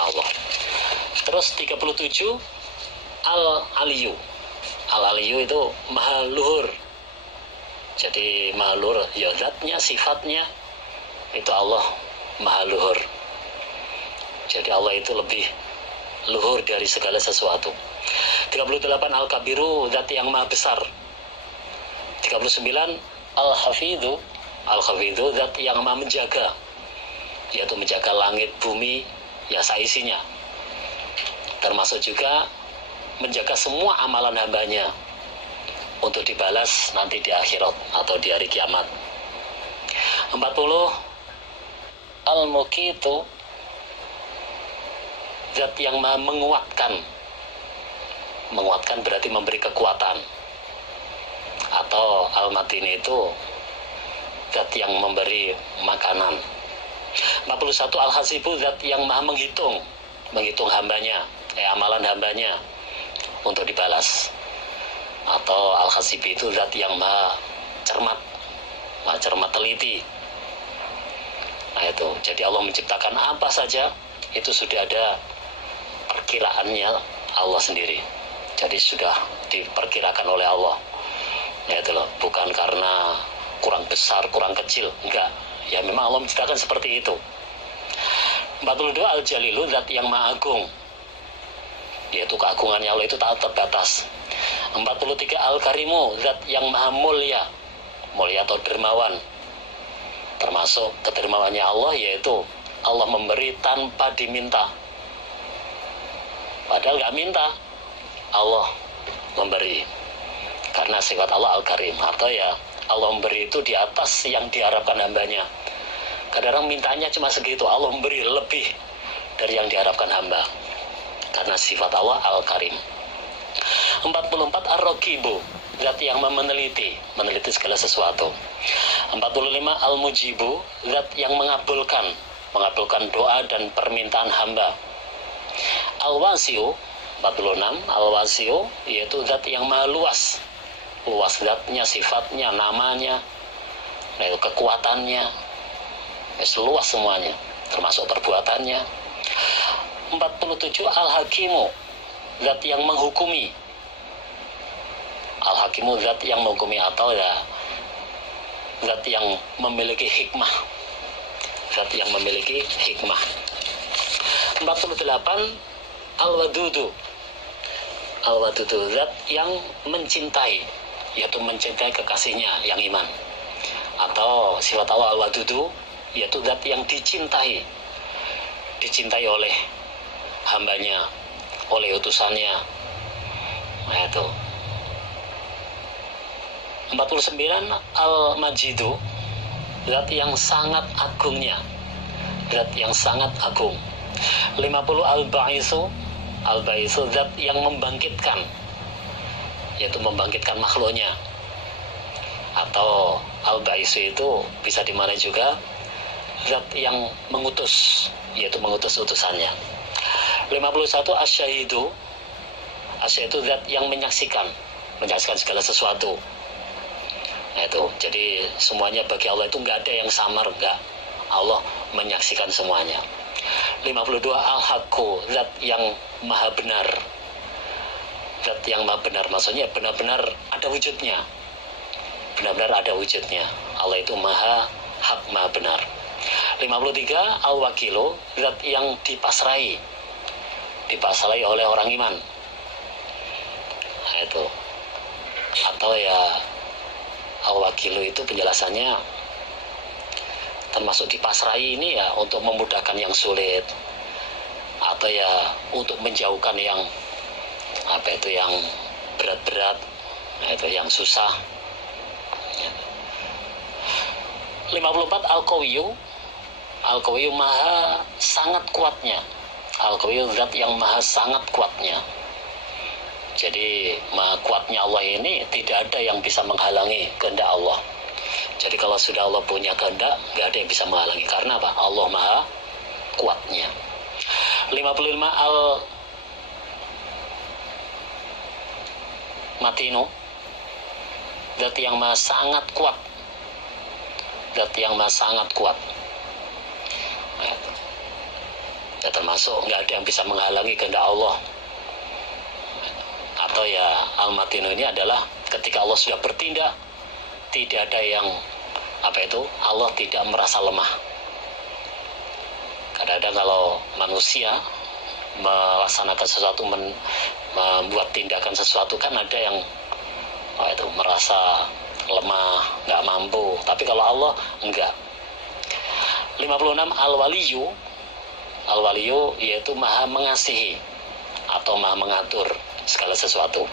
Allah. Terus 37 Al-Aliyu. Al-Aliyu itu maha luhur. Jadi maha luhur, ya zatnya, sifatnya itu Allah maha luhur. Jadi Allah itu lebih luhur dari segala sesuatu. 38 Al-Kabiru, zat yang maha besar. 39 Al-Hafidhu. Al-Hafidhu, zat yang maha menjaga, yaitu menjaga langit, bumi, ya seisinya. Termasuk juga menjaga semua amalan hambanya untuk dibalas nanti di akhirat atau di hari kiamat. 40 Al-Muqitu, zat yang maha menguatkan. Menguatkan berarti memberi kekuatan. Atau Al-Matini itu zat yang memberi makanan. 41 Al-Hasibu, zat yang maha menghitung hambanya, amalan hambanya untuk dibalas. Atau Al-Hasibi itu zat yang maha cermat teliti. Nah itu, jadi Allah menciptakan apa saja itu sudah ada perkiraannya Allah sendiri. Jadi sudah diperkirakan oleh Allah. Ya itu loh, bukan karena kurang besar, kurang kecil, enggak. Ya memang Allah menciptakan seperti itu. 42 Al-Jalilu, zat yang maha agung, yaitu keagungannya Allah itu tak terbatas. 43 Al-Karimu, zat yang maha mulia atau dermawan. Termasuk kedermawannya Allah yaitu Allah memberi tanpa diminta. Padahal nggak minta, Allah memberi. Karena sifat Allah Al-Karim, atau ya Allah memberi itu di atas yang diharapkan hambanya. Kadang-kadang mintanya cuma segitu, Allah memberi lebih dari yang diharapkan hamba. Karena sifat Allah Al-Karim. 44 Ar-Raqibu, zat yang meneliti segala sesuatu. 45 Al-Mujibu, zat yang mengabulkan doa dan permintaan hamba. Al-Wasiu, 46 Al-Wasiu, yaitu zat yang maha luas zatnya, sifatnya, namanya, kekuatannya, luas semuanya, termasuk perbuatannya. 47 Al-Hakimu, zat yang menghukumi. Al-Hakimu, zat yang menghukumi atau ya zat yang memiliki hikmah. 48 Al-Wadudu, zat yang mencintai, yaitu mencintai kekasihnya yang iman. Atau sifat Allah Al-Wadudu, yaitu zat yang dicintai oleh hambanya, oleh utusannya. Nah itu. 49 Al-Majidu, zat yang sangat agungnya, zat yang sangat agung. 50 al-ba'isu, al-ba'isu zat yang membangkitkan, yaitu membangkitkan makhluknya. Atau al-ba'isu itu bisa dimaknai juga zat yang mengutus, yaitu mengutus utusannya. 51 asyahidu, asyahidu zat yang menyaksikan segala sesuatu. Itu jadi semuanya bagi Allah itu nggak ada yang samar, nggak, Allah menyaksikan semuanya. 52 al-haqqu zat yang maha benar, zat yang maha benar maksudnya benar-benar ada wujudnya, benar-benar ada wujudnya. Allah itu maha hak, maha benar. 53 al-wakilu zat yang dipasrai oleh orang iman. Nah, itu atau ya al-wakilu itu penjelasannya termasuk dipasrai ini ya untuk memudahkan yang sulit, atau ya untuk menjauhkan yang yang berat-berat, itu yang susah. 54 al-qawiyu, al-qawiyu maha sangat kuatnya, al-qawiyu zat yang maha sangat kuatnya. Jadi maha kuatnya Allah ini tidak ada yang bisa menghalangi kehendak Allah. Jadi kalau sudah Allah punya kehendak, nggak ada yang bisa menghalangi. Karena apa? Allah maha kuatnya. 55 al-matinu zat yang maha sangat kuat, zat yang maha sangat kuat. Ya, termasuk nggak ada yang bisa menghalangi kehendak Allah. Atau ya al-matinu ini adalah ketika Allah sudah bertindak, tidak ada yang Allah tidak merasa lemah. Kadang-kadang kalau manusia melaksanakan sesuatu, membuat tindakan sesuatu, kan ada yang merasa lemah, nggak mampu. Tapi kalau Allah enggak. 56 al-waliyu, al-waliyu yaitu maha mengasihi atau maha mengatur segala sesuatu.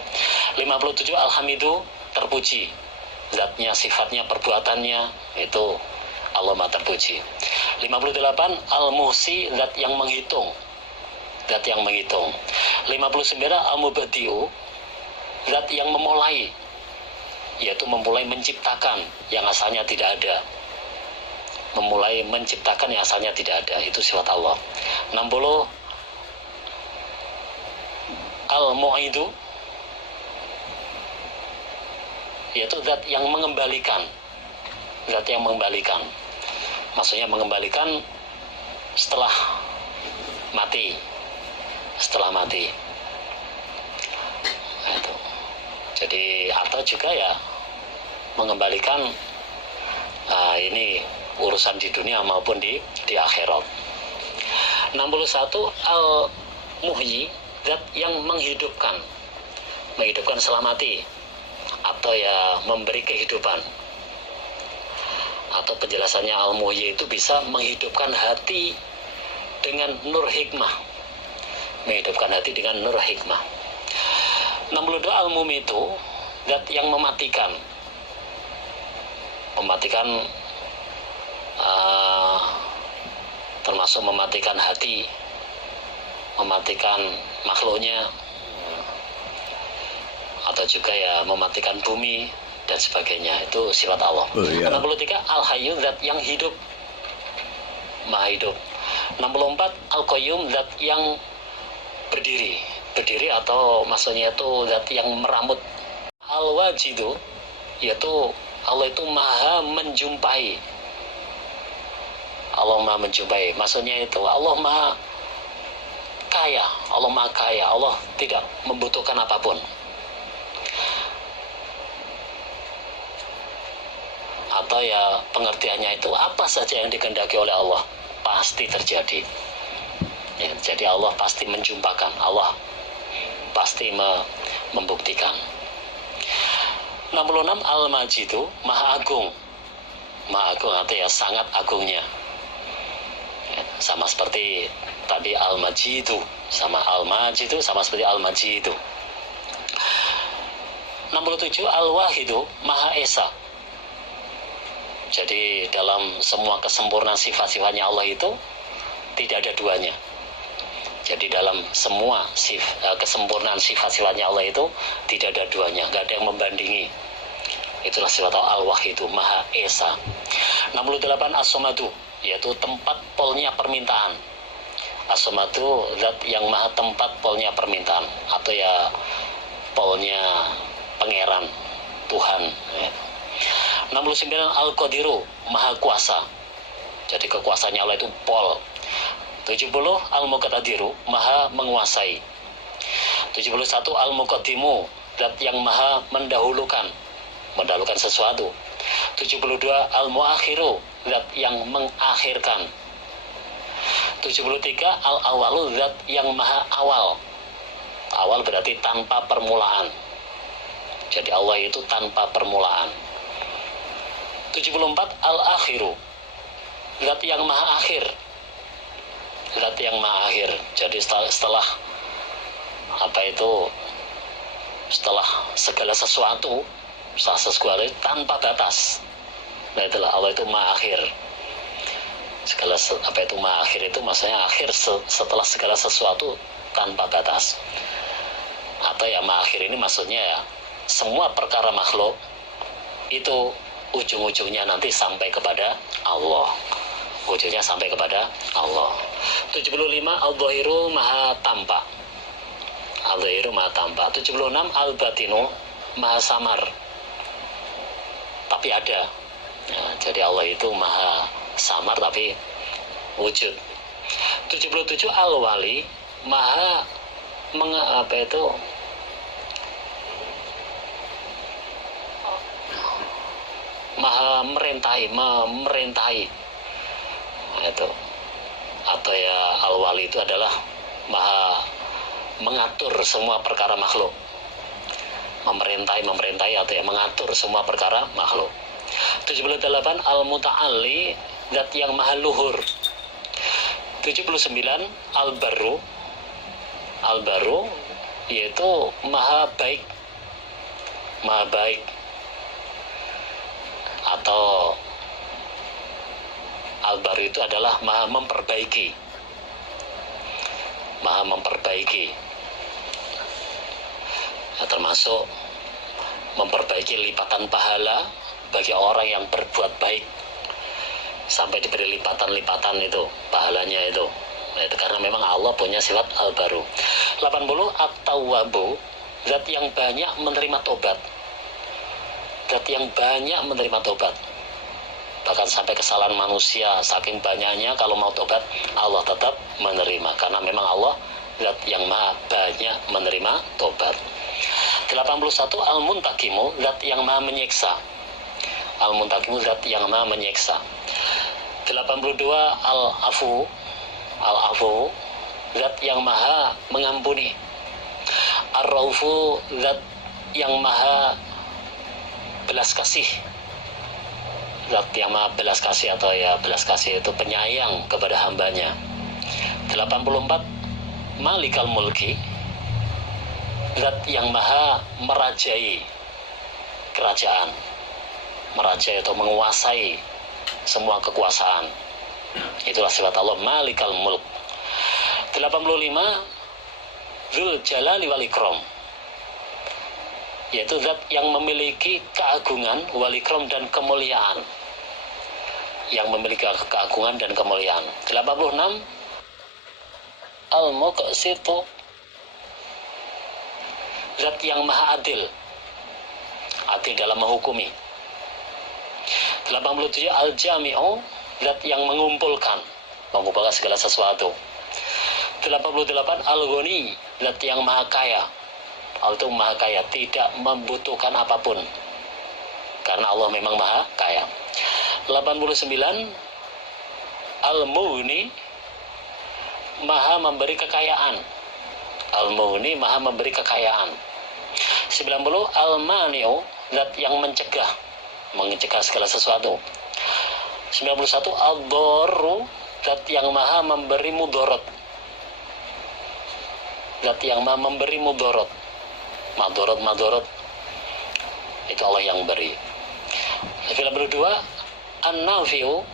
57 al-hamidu terpuji, zatnya, sifatnya, perbuatannya itu Allah maha terpuji. 58 al-muhsi zat yang menghitung, zat yang menghitung. 59 al-mubadi'u zat yang memulai, yaitu memulai menciptakan yang asalnya tidak ada, memulai menciptakan yang asalnya tidak ada, itu sifat Allah. 60 al-mu'idu yaitu zat yang mengembalikan, zat yang mengembalikan, maksudnya mengembalikan setelah mati, setelah mati. Nah, itu. Jadi atau juga ya mengembalikan ini urusan di dunia maupun di akhirat. 61 al-muhyi zat yang menghidupkan setelah mati, atau ya memberi kehidupan. Atau penjelasannya al-muhyi itu bisa menghidupkan hati dengan nur hikmah, menghidupkan hati dengan nur hikmah. 62 al-mumitu zat yang mematikan termasuk mematikan hati, mematikan makhluknya, atau juga ya mematikan bumi dan sebagainya, itu sifat Allah. 63 al-hayyu zat yang hidup, maha hidup. 64 al-qayyum zat yang berdiri atau maksudnya itu zat yang meramut. Al-wajidu yaitu Allah itu maha menjumpai, Allah maha menjumpai, maksudnya itu Allah maha kaya, Allah tidak membutuhkan apapun. Atau ya pengertiannya itu apa saja yang dikehendaki oleh Allah pasti terjadi ya, jadi Allah pasti menjumpakan, Allah pasti membuktikan. 66 al-majidu maha agung atau ya sangat agungnya ya, sama seperti tadi al-majidu, sama al-majidu sama seperti al-majidu. 67 al-wahidu maha esa. Jadi dalam semua kesempurnaan sifat-sifatnya Allah itu tidak ada duanya. Jadi dalam semua kesempurnaan sifat-sifatnya Allah itu tidak ada duanya, nggak ada yang membandingi. Itulah sifat Al-Wahid, Maha Esa. 68 As-Somadu, yaitu tempat polnya permintaan. As-Somadu, zat yang maha tempat polnya permintaan, atau ya polnya pangeran Tuhan. 69 Al-Qadiru, Maha Kuasa. Jadi kekuasaannya Allah itu pol. 70 Al-Muqtadiru, Maha menguasai. 71 Al-Muqaddimu, zat yang maha mendahulukan sesuatu. 72 Al-Muakhiru, zat yang mengakhirkan. 73 Al-Awalu, zat yang maha awal. Awal berarti tanpa permulaan. Jadi Allah itu tanpa permulaan. 74 Al-Akhiru, zat yang maha akhir. Zat yang maha akhir. Jadi setelah segala sesuatu tanpa batas. Nah itulah Allah itu maha akhir. Maha akhir itu maksudnya akhir setelah segala sesuatu tanpa batas. Atau ya maha akhir ini maksudnya ya semua perkara makhluk itu ujung-ujungnya nanti sampai kepada Allah. Ujungnya sampai kepada Allah. 75 Al-Dhahiru, Maha Tampak. Al-Dhahiru, Maha Tampak. 76 Al-Batinu, Maha Samar tapi ada. Ya, jadi Allah itu maha samar tapi wujud. 77 Al-Wali, maha maha memerintahi itu. Atau ya Al-Wali itu adalah maha mengatur semua perkara makhluk. Memerintahi atau ya mengatur semua perkara makhluk. 78 Al-Muta'alli, zat yang maha luhur. 79 Al-Barru, yaitu maha baik. Atau Al-Barru itu adalah maha memperbaiki. Ya, termasuk memperbaiki lipatan pahala bagi orang yang berbuat baik sampai diberi lipatan-lipatan itu pahalanya itu. Nah, itu karena memang Allah punya sifat Al-Baru. 80 At-Tawwabu, zat yang banyak menerima tobat. Bahkan sampai kesalahan manusia saking banyaknya, kalau mau tobat Allah tetap menerima karena memang Allah zat yang maha banyak menerima tobat. 81 Al-Muntakimu, zat yang maha menyiksa. 82 Al-Afu, zat yang maha mengampuni. Ar-Raufu, zat yang maha belas kasih. Zat yang maha belas kasih atau ya belas kasih itu penyayang kepada hambanya. 84 Malikal Mulki, zat yang maha merajai kerajaan. Merajai atau menguasai semua kekuasaan. Itulah sifat Allah Malikal Mulk. 85 Dzul Jalali wal Ikram, yaitu zat yang memiliki keagungan, wal ikram dan kemuliaan. 86 Al-Muqsitu, zat yang maha adil dalam menghukumi. 87 Al-Jami'u, zat yang mengumpulkan segala sesuatu. 88 Al-Ghani, zat yang maha kaya. Allah itu maha kaya, tidak membutuhkan apapun karena Allah memang maha kaya. 89 Al-Mughni, maha memberi kekayaan. 90 Al-Mani'u, zat yang mencegah segala sesuatu. 91 Al-Dharru, zat yang maha memberi mudarat. Madorot itu Allah yang beri. 92 An-Nafi'u,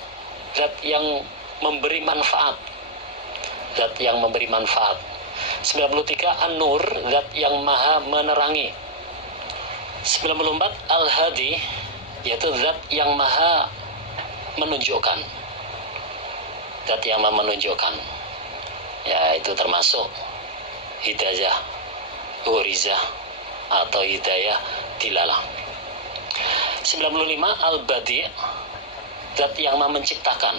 zat yang memberi manfaat. zat yang memberi manfaat. 93 An-Nur, zat yang maha menerangi. 94 Al-Hadi, yaitu zat yang maha menunjukkan. Zat yang maha menunjukkan, ya itu termasuk hidayah Hurizah atau hidayah dilalah. 95 Al-Badi, zat yang maha menciptakan,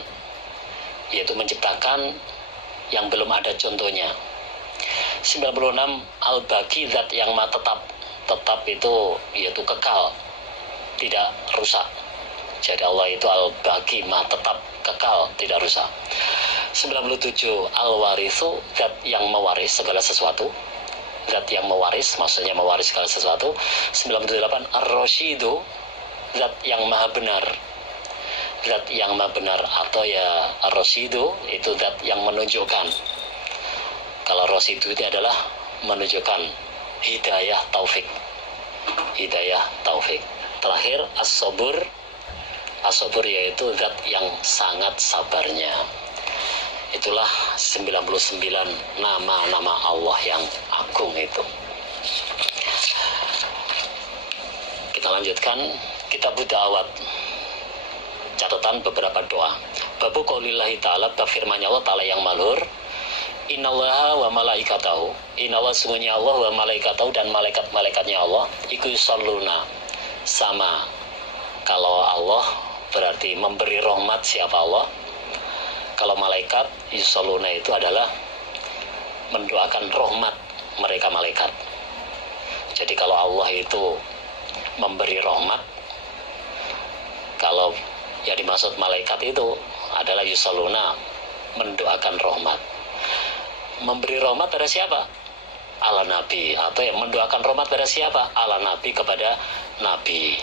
yaitu menciptakan yang belum ada contohnya. 96 Al-Baqi, zat yang maha tetap. Tetap itu yaitu kekal, tidak rusak. Jadi Allah itu Al-Baqi, maha tetap, kekal, tidak rusak. 97 Al-Warithu, zat yang mewaris segala sesuatu. Zat yang mewaris, maksudnya mewaris segala sesuatu. 98 Ar-Rasyidu, zat yang maha benar. Zat yang maha benar atau ya Ar-Rasyidu itu zat yang menunjukkan. Kalau Rasyidu itu adalah menunjukkan hidayah taufik. Hidayah taufik. Terakhir As-Sabur. As-Sabur yaitu zat yang sangat sabarnya. Itulah 99 nama-nama Allah yang agung itu. Kita lanjutkan kitab Da'awat. Catatan beberapa doa. Babu qaulillahi ta'ala, bab firman Allah Ta'ala yang malhur. Innallaha wa malaikatahu, innallaha sungguhnya Allah wa malaikatahu dan malaikat-malaikatnya Allah iku yusholluna. Sama, kalau Allah berarti memberi rahmat siapa Allah. Kalau malaikat yusholluna itu adalah mendoakan rahmat mereka malaikat. Jadi kalau Allah itu memberi rahmat, kalau yang dimaksud malaikat itu adalah yusholluna, mendoakan rahmat. Memberi rahmat pada siapa? Ala Nabi. Atau yang mendoakan rahmat pada siapa? Ala Nabi, kepada Nabi,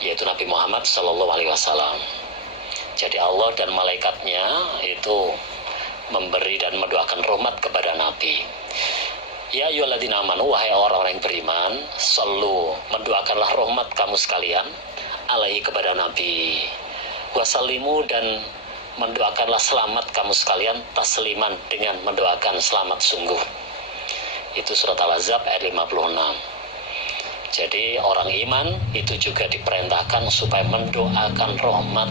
yaitu Nabi Muhammad SAW. Jadi Allah dan malaikatnya itu memberi dan mendoakan rahmat kepada Nabi. Ya ayyuhalladzina amanu, wahai orang-orang yang beriman, sallu, mendoakanlah rahmat kamu sekalian alaihi, kepada Nabi. Wasallimu, dan mendoakanlah selamat kamu sekalian tasliman, dengan mendoakan selamat sungguh. Itu surat Al-Ahzab ayat 56. Jadi orang iman itu juga diperintahkan supaya mendoakan rahmat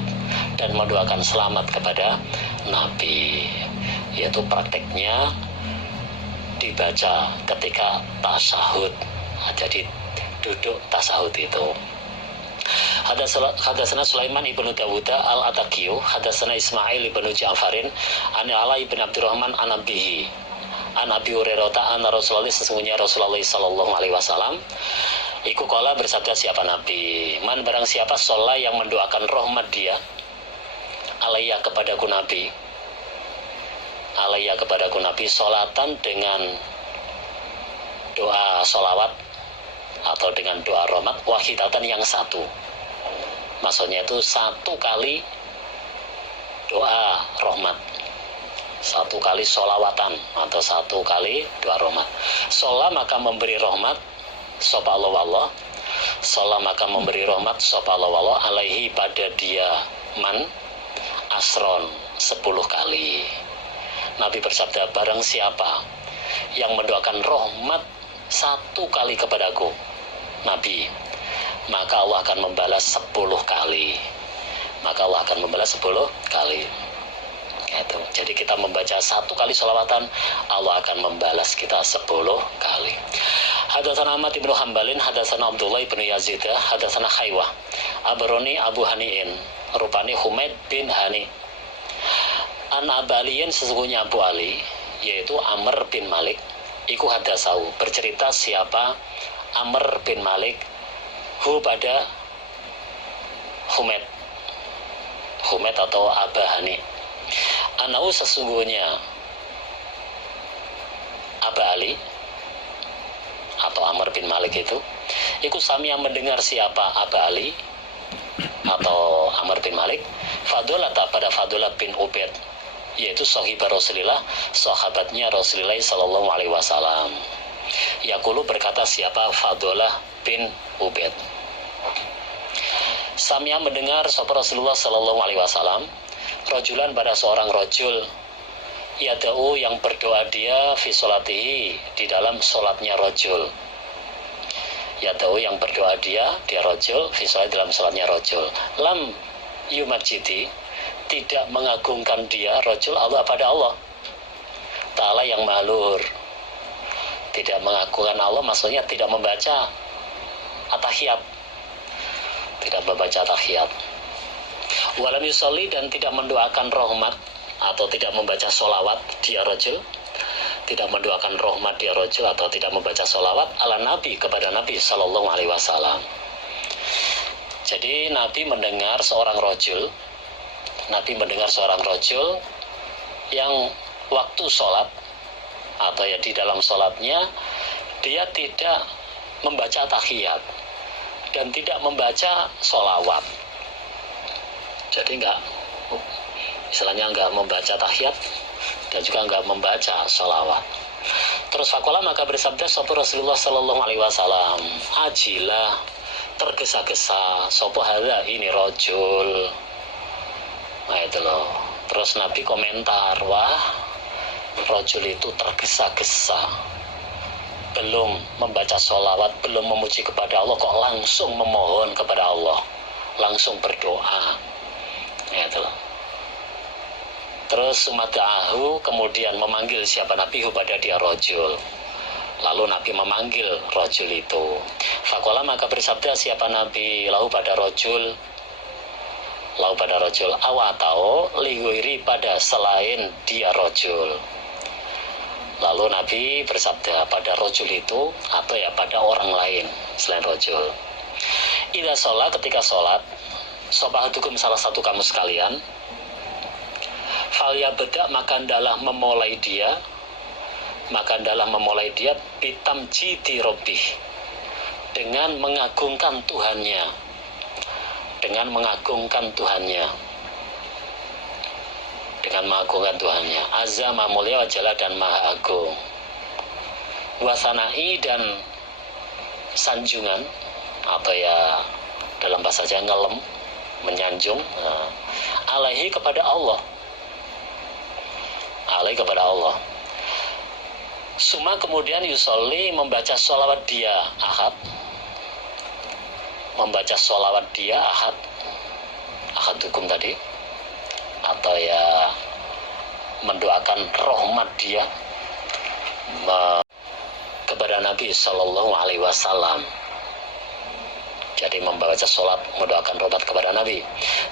dan mendoakan selamat kepada Nabi. Yaitu prakteknya dibaca ketika tasyahud. Jadi duduk tasyahud itu. Hadatsana Sulaiman ibnu Dawud al-Ataqiyu, hadatsana Ismail ibnu Ja'farin, an Ala ibn Abdurrahman an Abihi, an Abi Hurairah anna Rasulullah, sesungguhnya Rasulullah sallallahu alaihi wasallam iku qala, bersabda siapa Nabi, man barang siapa sholat yang mendoakan rahmat dia alaiya, kepadaku Nabi, alaiya, kepadaku Nabi, sholatan dengan doa sholawat atau dengan doa rahmat, wahidatan yang satu. Maksudnya itu satu kali doa rahmat, satu kali sholawatan atau satu kali doa rahmat. Sholat maka memberi rahmat sapa Allah, sholat maka memberi rahmat sapa Allah alaihi, pada dia man asron 10 kali. Nabi bersabda, barang siapa yang mendoakan rahmat satu kali kepadaku Nabi, maka Allah akan membalas 10 kali. Maka Allah akan membalas 10 kali. Itu. Jadi kita membaca satu kali sholawatan, Allah akan membalas kita 10 kali. Hadatsana Ahmad ibnu Hambalin, hadatsana Abdullah ibnu Yazid, hadatsana Khaywah, Abaroni Abu Hani'in, rupani Humaid bin Hani. An Abaliyin, sesungguhnya Abu Ali, yaitu Amr bin Malik, iku hadasau, bercerita siapa Amr bin Malik hu pada Humaid atau Abahani. Anau, sesungguhnya Aba Ali atau Amr bin Malik itu ikut sami yang mendengar siapa Aba Ali atau Amr bin Malik Fadolata, pada Fadolah bin Ubaid, yaitu sahibah Rasulillah, sahabatnya Rasulullah sallallahu alaihi wasallam. Yaqulu, berkata siapa Fadolah bin Ubaid, Samia mendengar sapa Rasulullah sallallahu alaihi wasallam, rajulan, pada seorang rajul, yada'u yang berdoa dia fi sholatihi di dalam sholatnya rojul. Yada'u yang berdoa dia rojul fi sholatihi dalam sholatnya rojul. Lam yumajidi tidak mengagungkan dia rojul Allah pada Allah Ta'ala yang mahlur. Tidak mengagungkan Allah maksudnya tidak membaca at-tahiyat, tidak membaca tahiyat. Walam yusolli dan tidak mendoakan rahmat atau tidak membaca sholawat dia rojul, tidak mendoakan rahmat dia rojul atau tidak membaca sholawat ala Nabi kepada Nabi Sallallahu Alaihi Wasallam. Jadi Nabi mendengar seorang rojul yang waktu sholat atau ya di dalam sholatnya dia tidak membaca tahiyat dan tidak membaca sholawat. Jadi istilahnya enggak membaca tahiyat dan juga enggak membaca sholawat. Terus fakola maka bersabda sapa Rasulullah Sallallahu Alaihi Wasallam, ajilah tergesa-gesa sopo hadza ini rojul. Nah itu loh. Terus Nabi komentar, wah rojul itu tergesa-gesa, belum membaca sholawat, belum memuji kepada Allah kok langsung memohon kepada Allah, langsung berdoa. Ya itu loh. Terus sumada'ahu kemudian memanggil siapa Nabi pada dia rojul. Lalu Nabi memanggil rojul itu. Fakola maka bersabda siapa Nabi lahu pada rojul awatau liwiri pada selain dia rojul. Lalu Nabi bersabda pada rojul itu atau ya pada orang lain selain rojul. Idza sholat ketika sholat sobahadukum salah satu kamu sekalian falya beda maka adalah memulai dia bitamjidi robbih dengan mengagungkan Tuhannya azza mulia wa jalla dan maha agung, wasanai dan sanjungan atau ya dalam bahasa Jawa ngelem menyanjung alaihi kepada Allah. Suma kemudian yusolli membaca sholawat dia ahad hukum tadi atau ya mendoakan rahmat dia kepada Nabi Sallallahu Alaihi Wasallam. Jadi membaca sholat mendoakan rahmat kepada Nabi.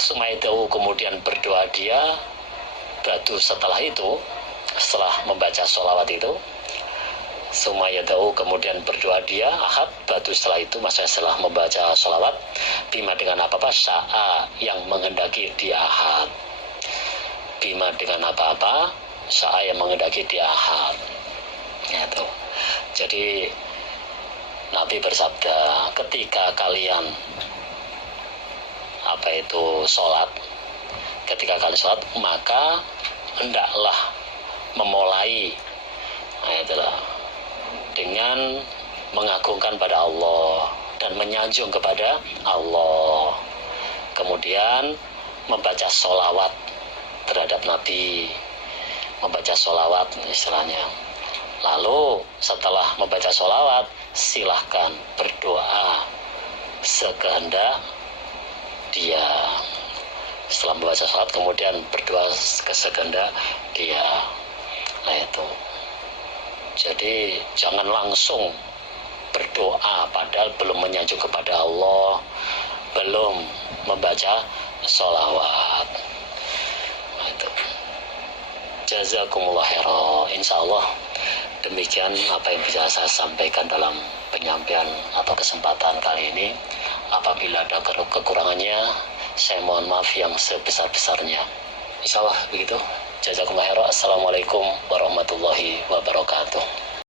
Suma itu kemudian berdoa dia batu setelah membaca sholawat itu. Suma yada'u kemudian berdoa dia ahad batu setelah itu maksudnya setelah membaca sholawat bima dengan apa-apa sya'a yang menghendaki dia ahad. Bima dengan apa-apa sya'a yang menghendaki dia ahad. Itu. Jadi Nabi bersabda ketika kalian sholat maka hendaklah memulai dengan mengagungkan pada Allah dan menyanjung kepada Allah, kemudian membaca sholawat terhadap Nabi, membaca sholawat istilahnya. Lalu setelah membaca sholawat silahkan berdoa sekehendak dia. Setelah membaca sholawat kemudian berdoa sekehendak dia. Nah itu. Jadi jangan langsung berdoa padahal belum menyanjung kepada Allah, belum membaca sholawat. Nah itu. Jazakumullah khairan. Insyaallah demikian apa yang bisa saya sampaikan dalam penyampaian atau kesempatan kali ini. Apabila ada kekurangannya, saya mohon maaf yang sebesar-besarnya. Insyaallah begitu. Jazakumullah khairan. Assalamualaikum warahmatullahi wabarakatuh.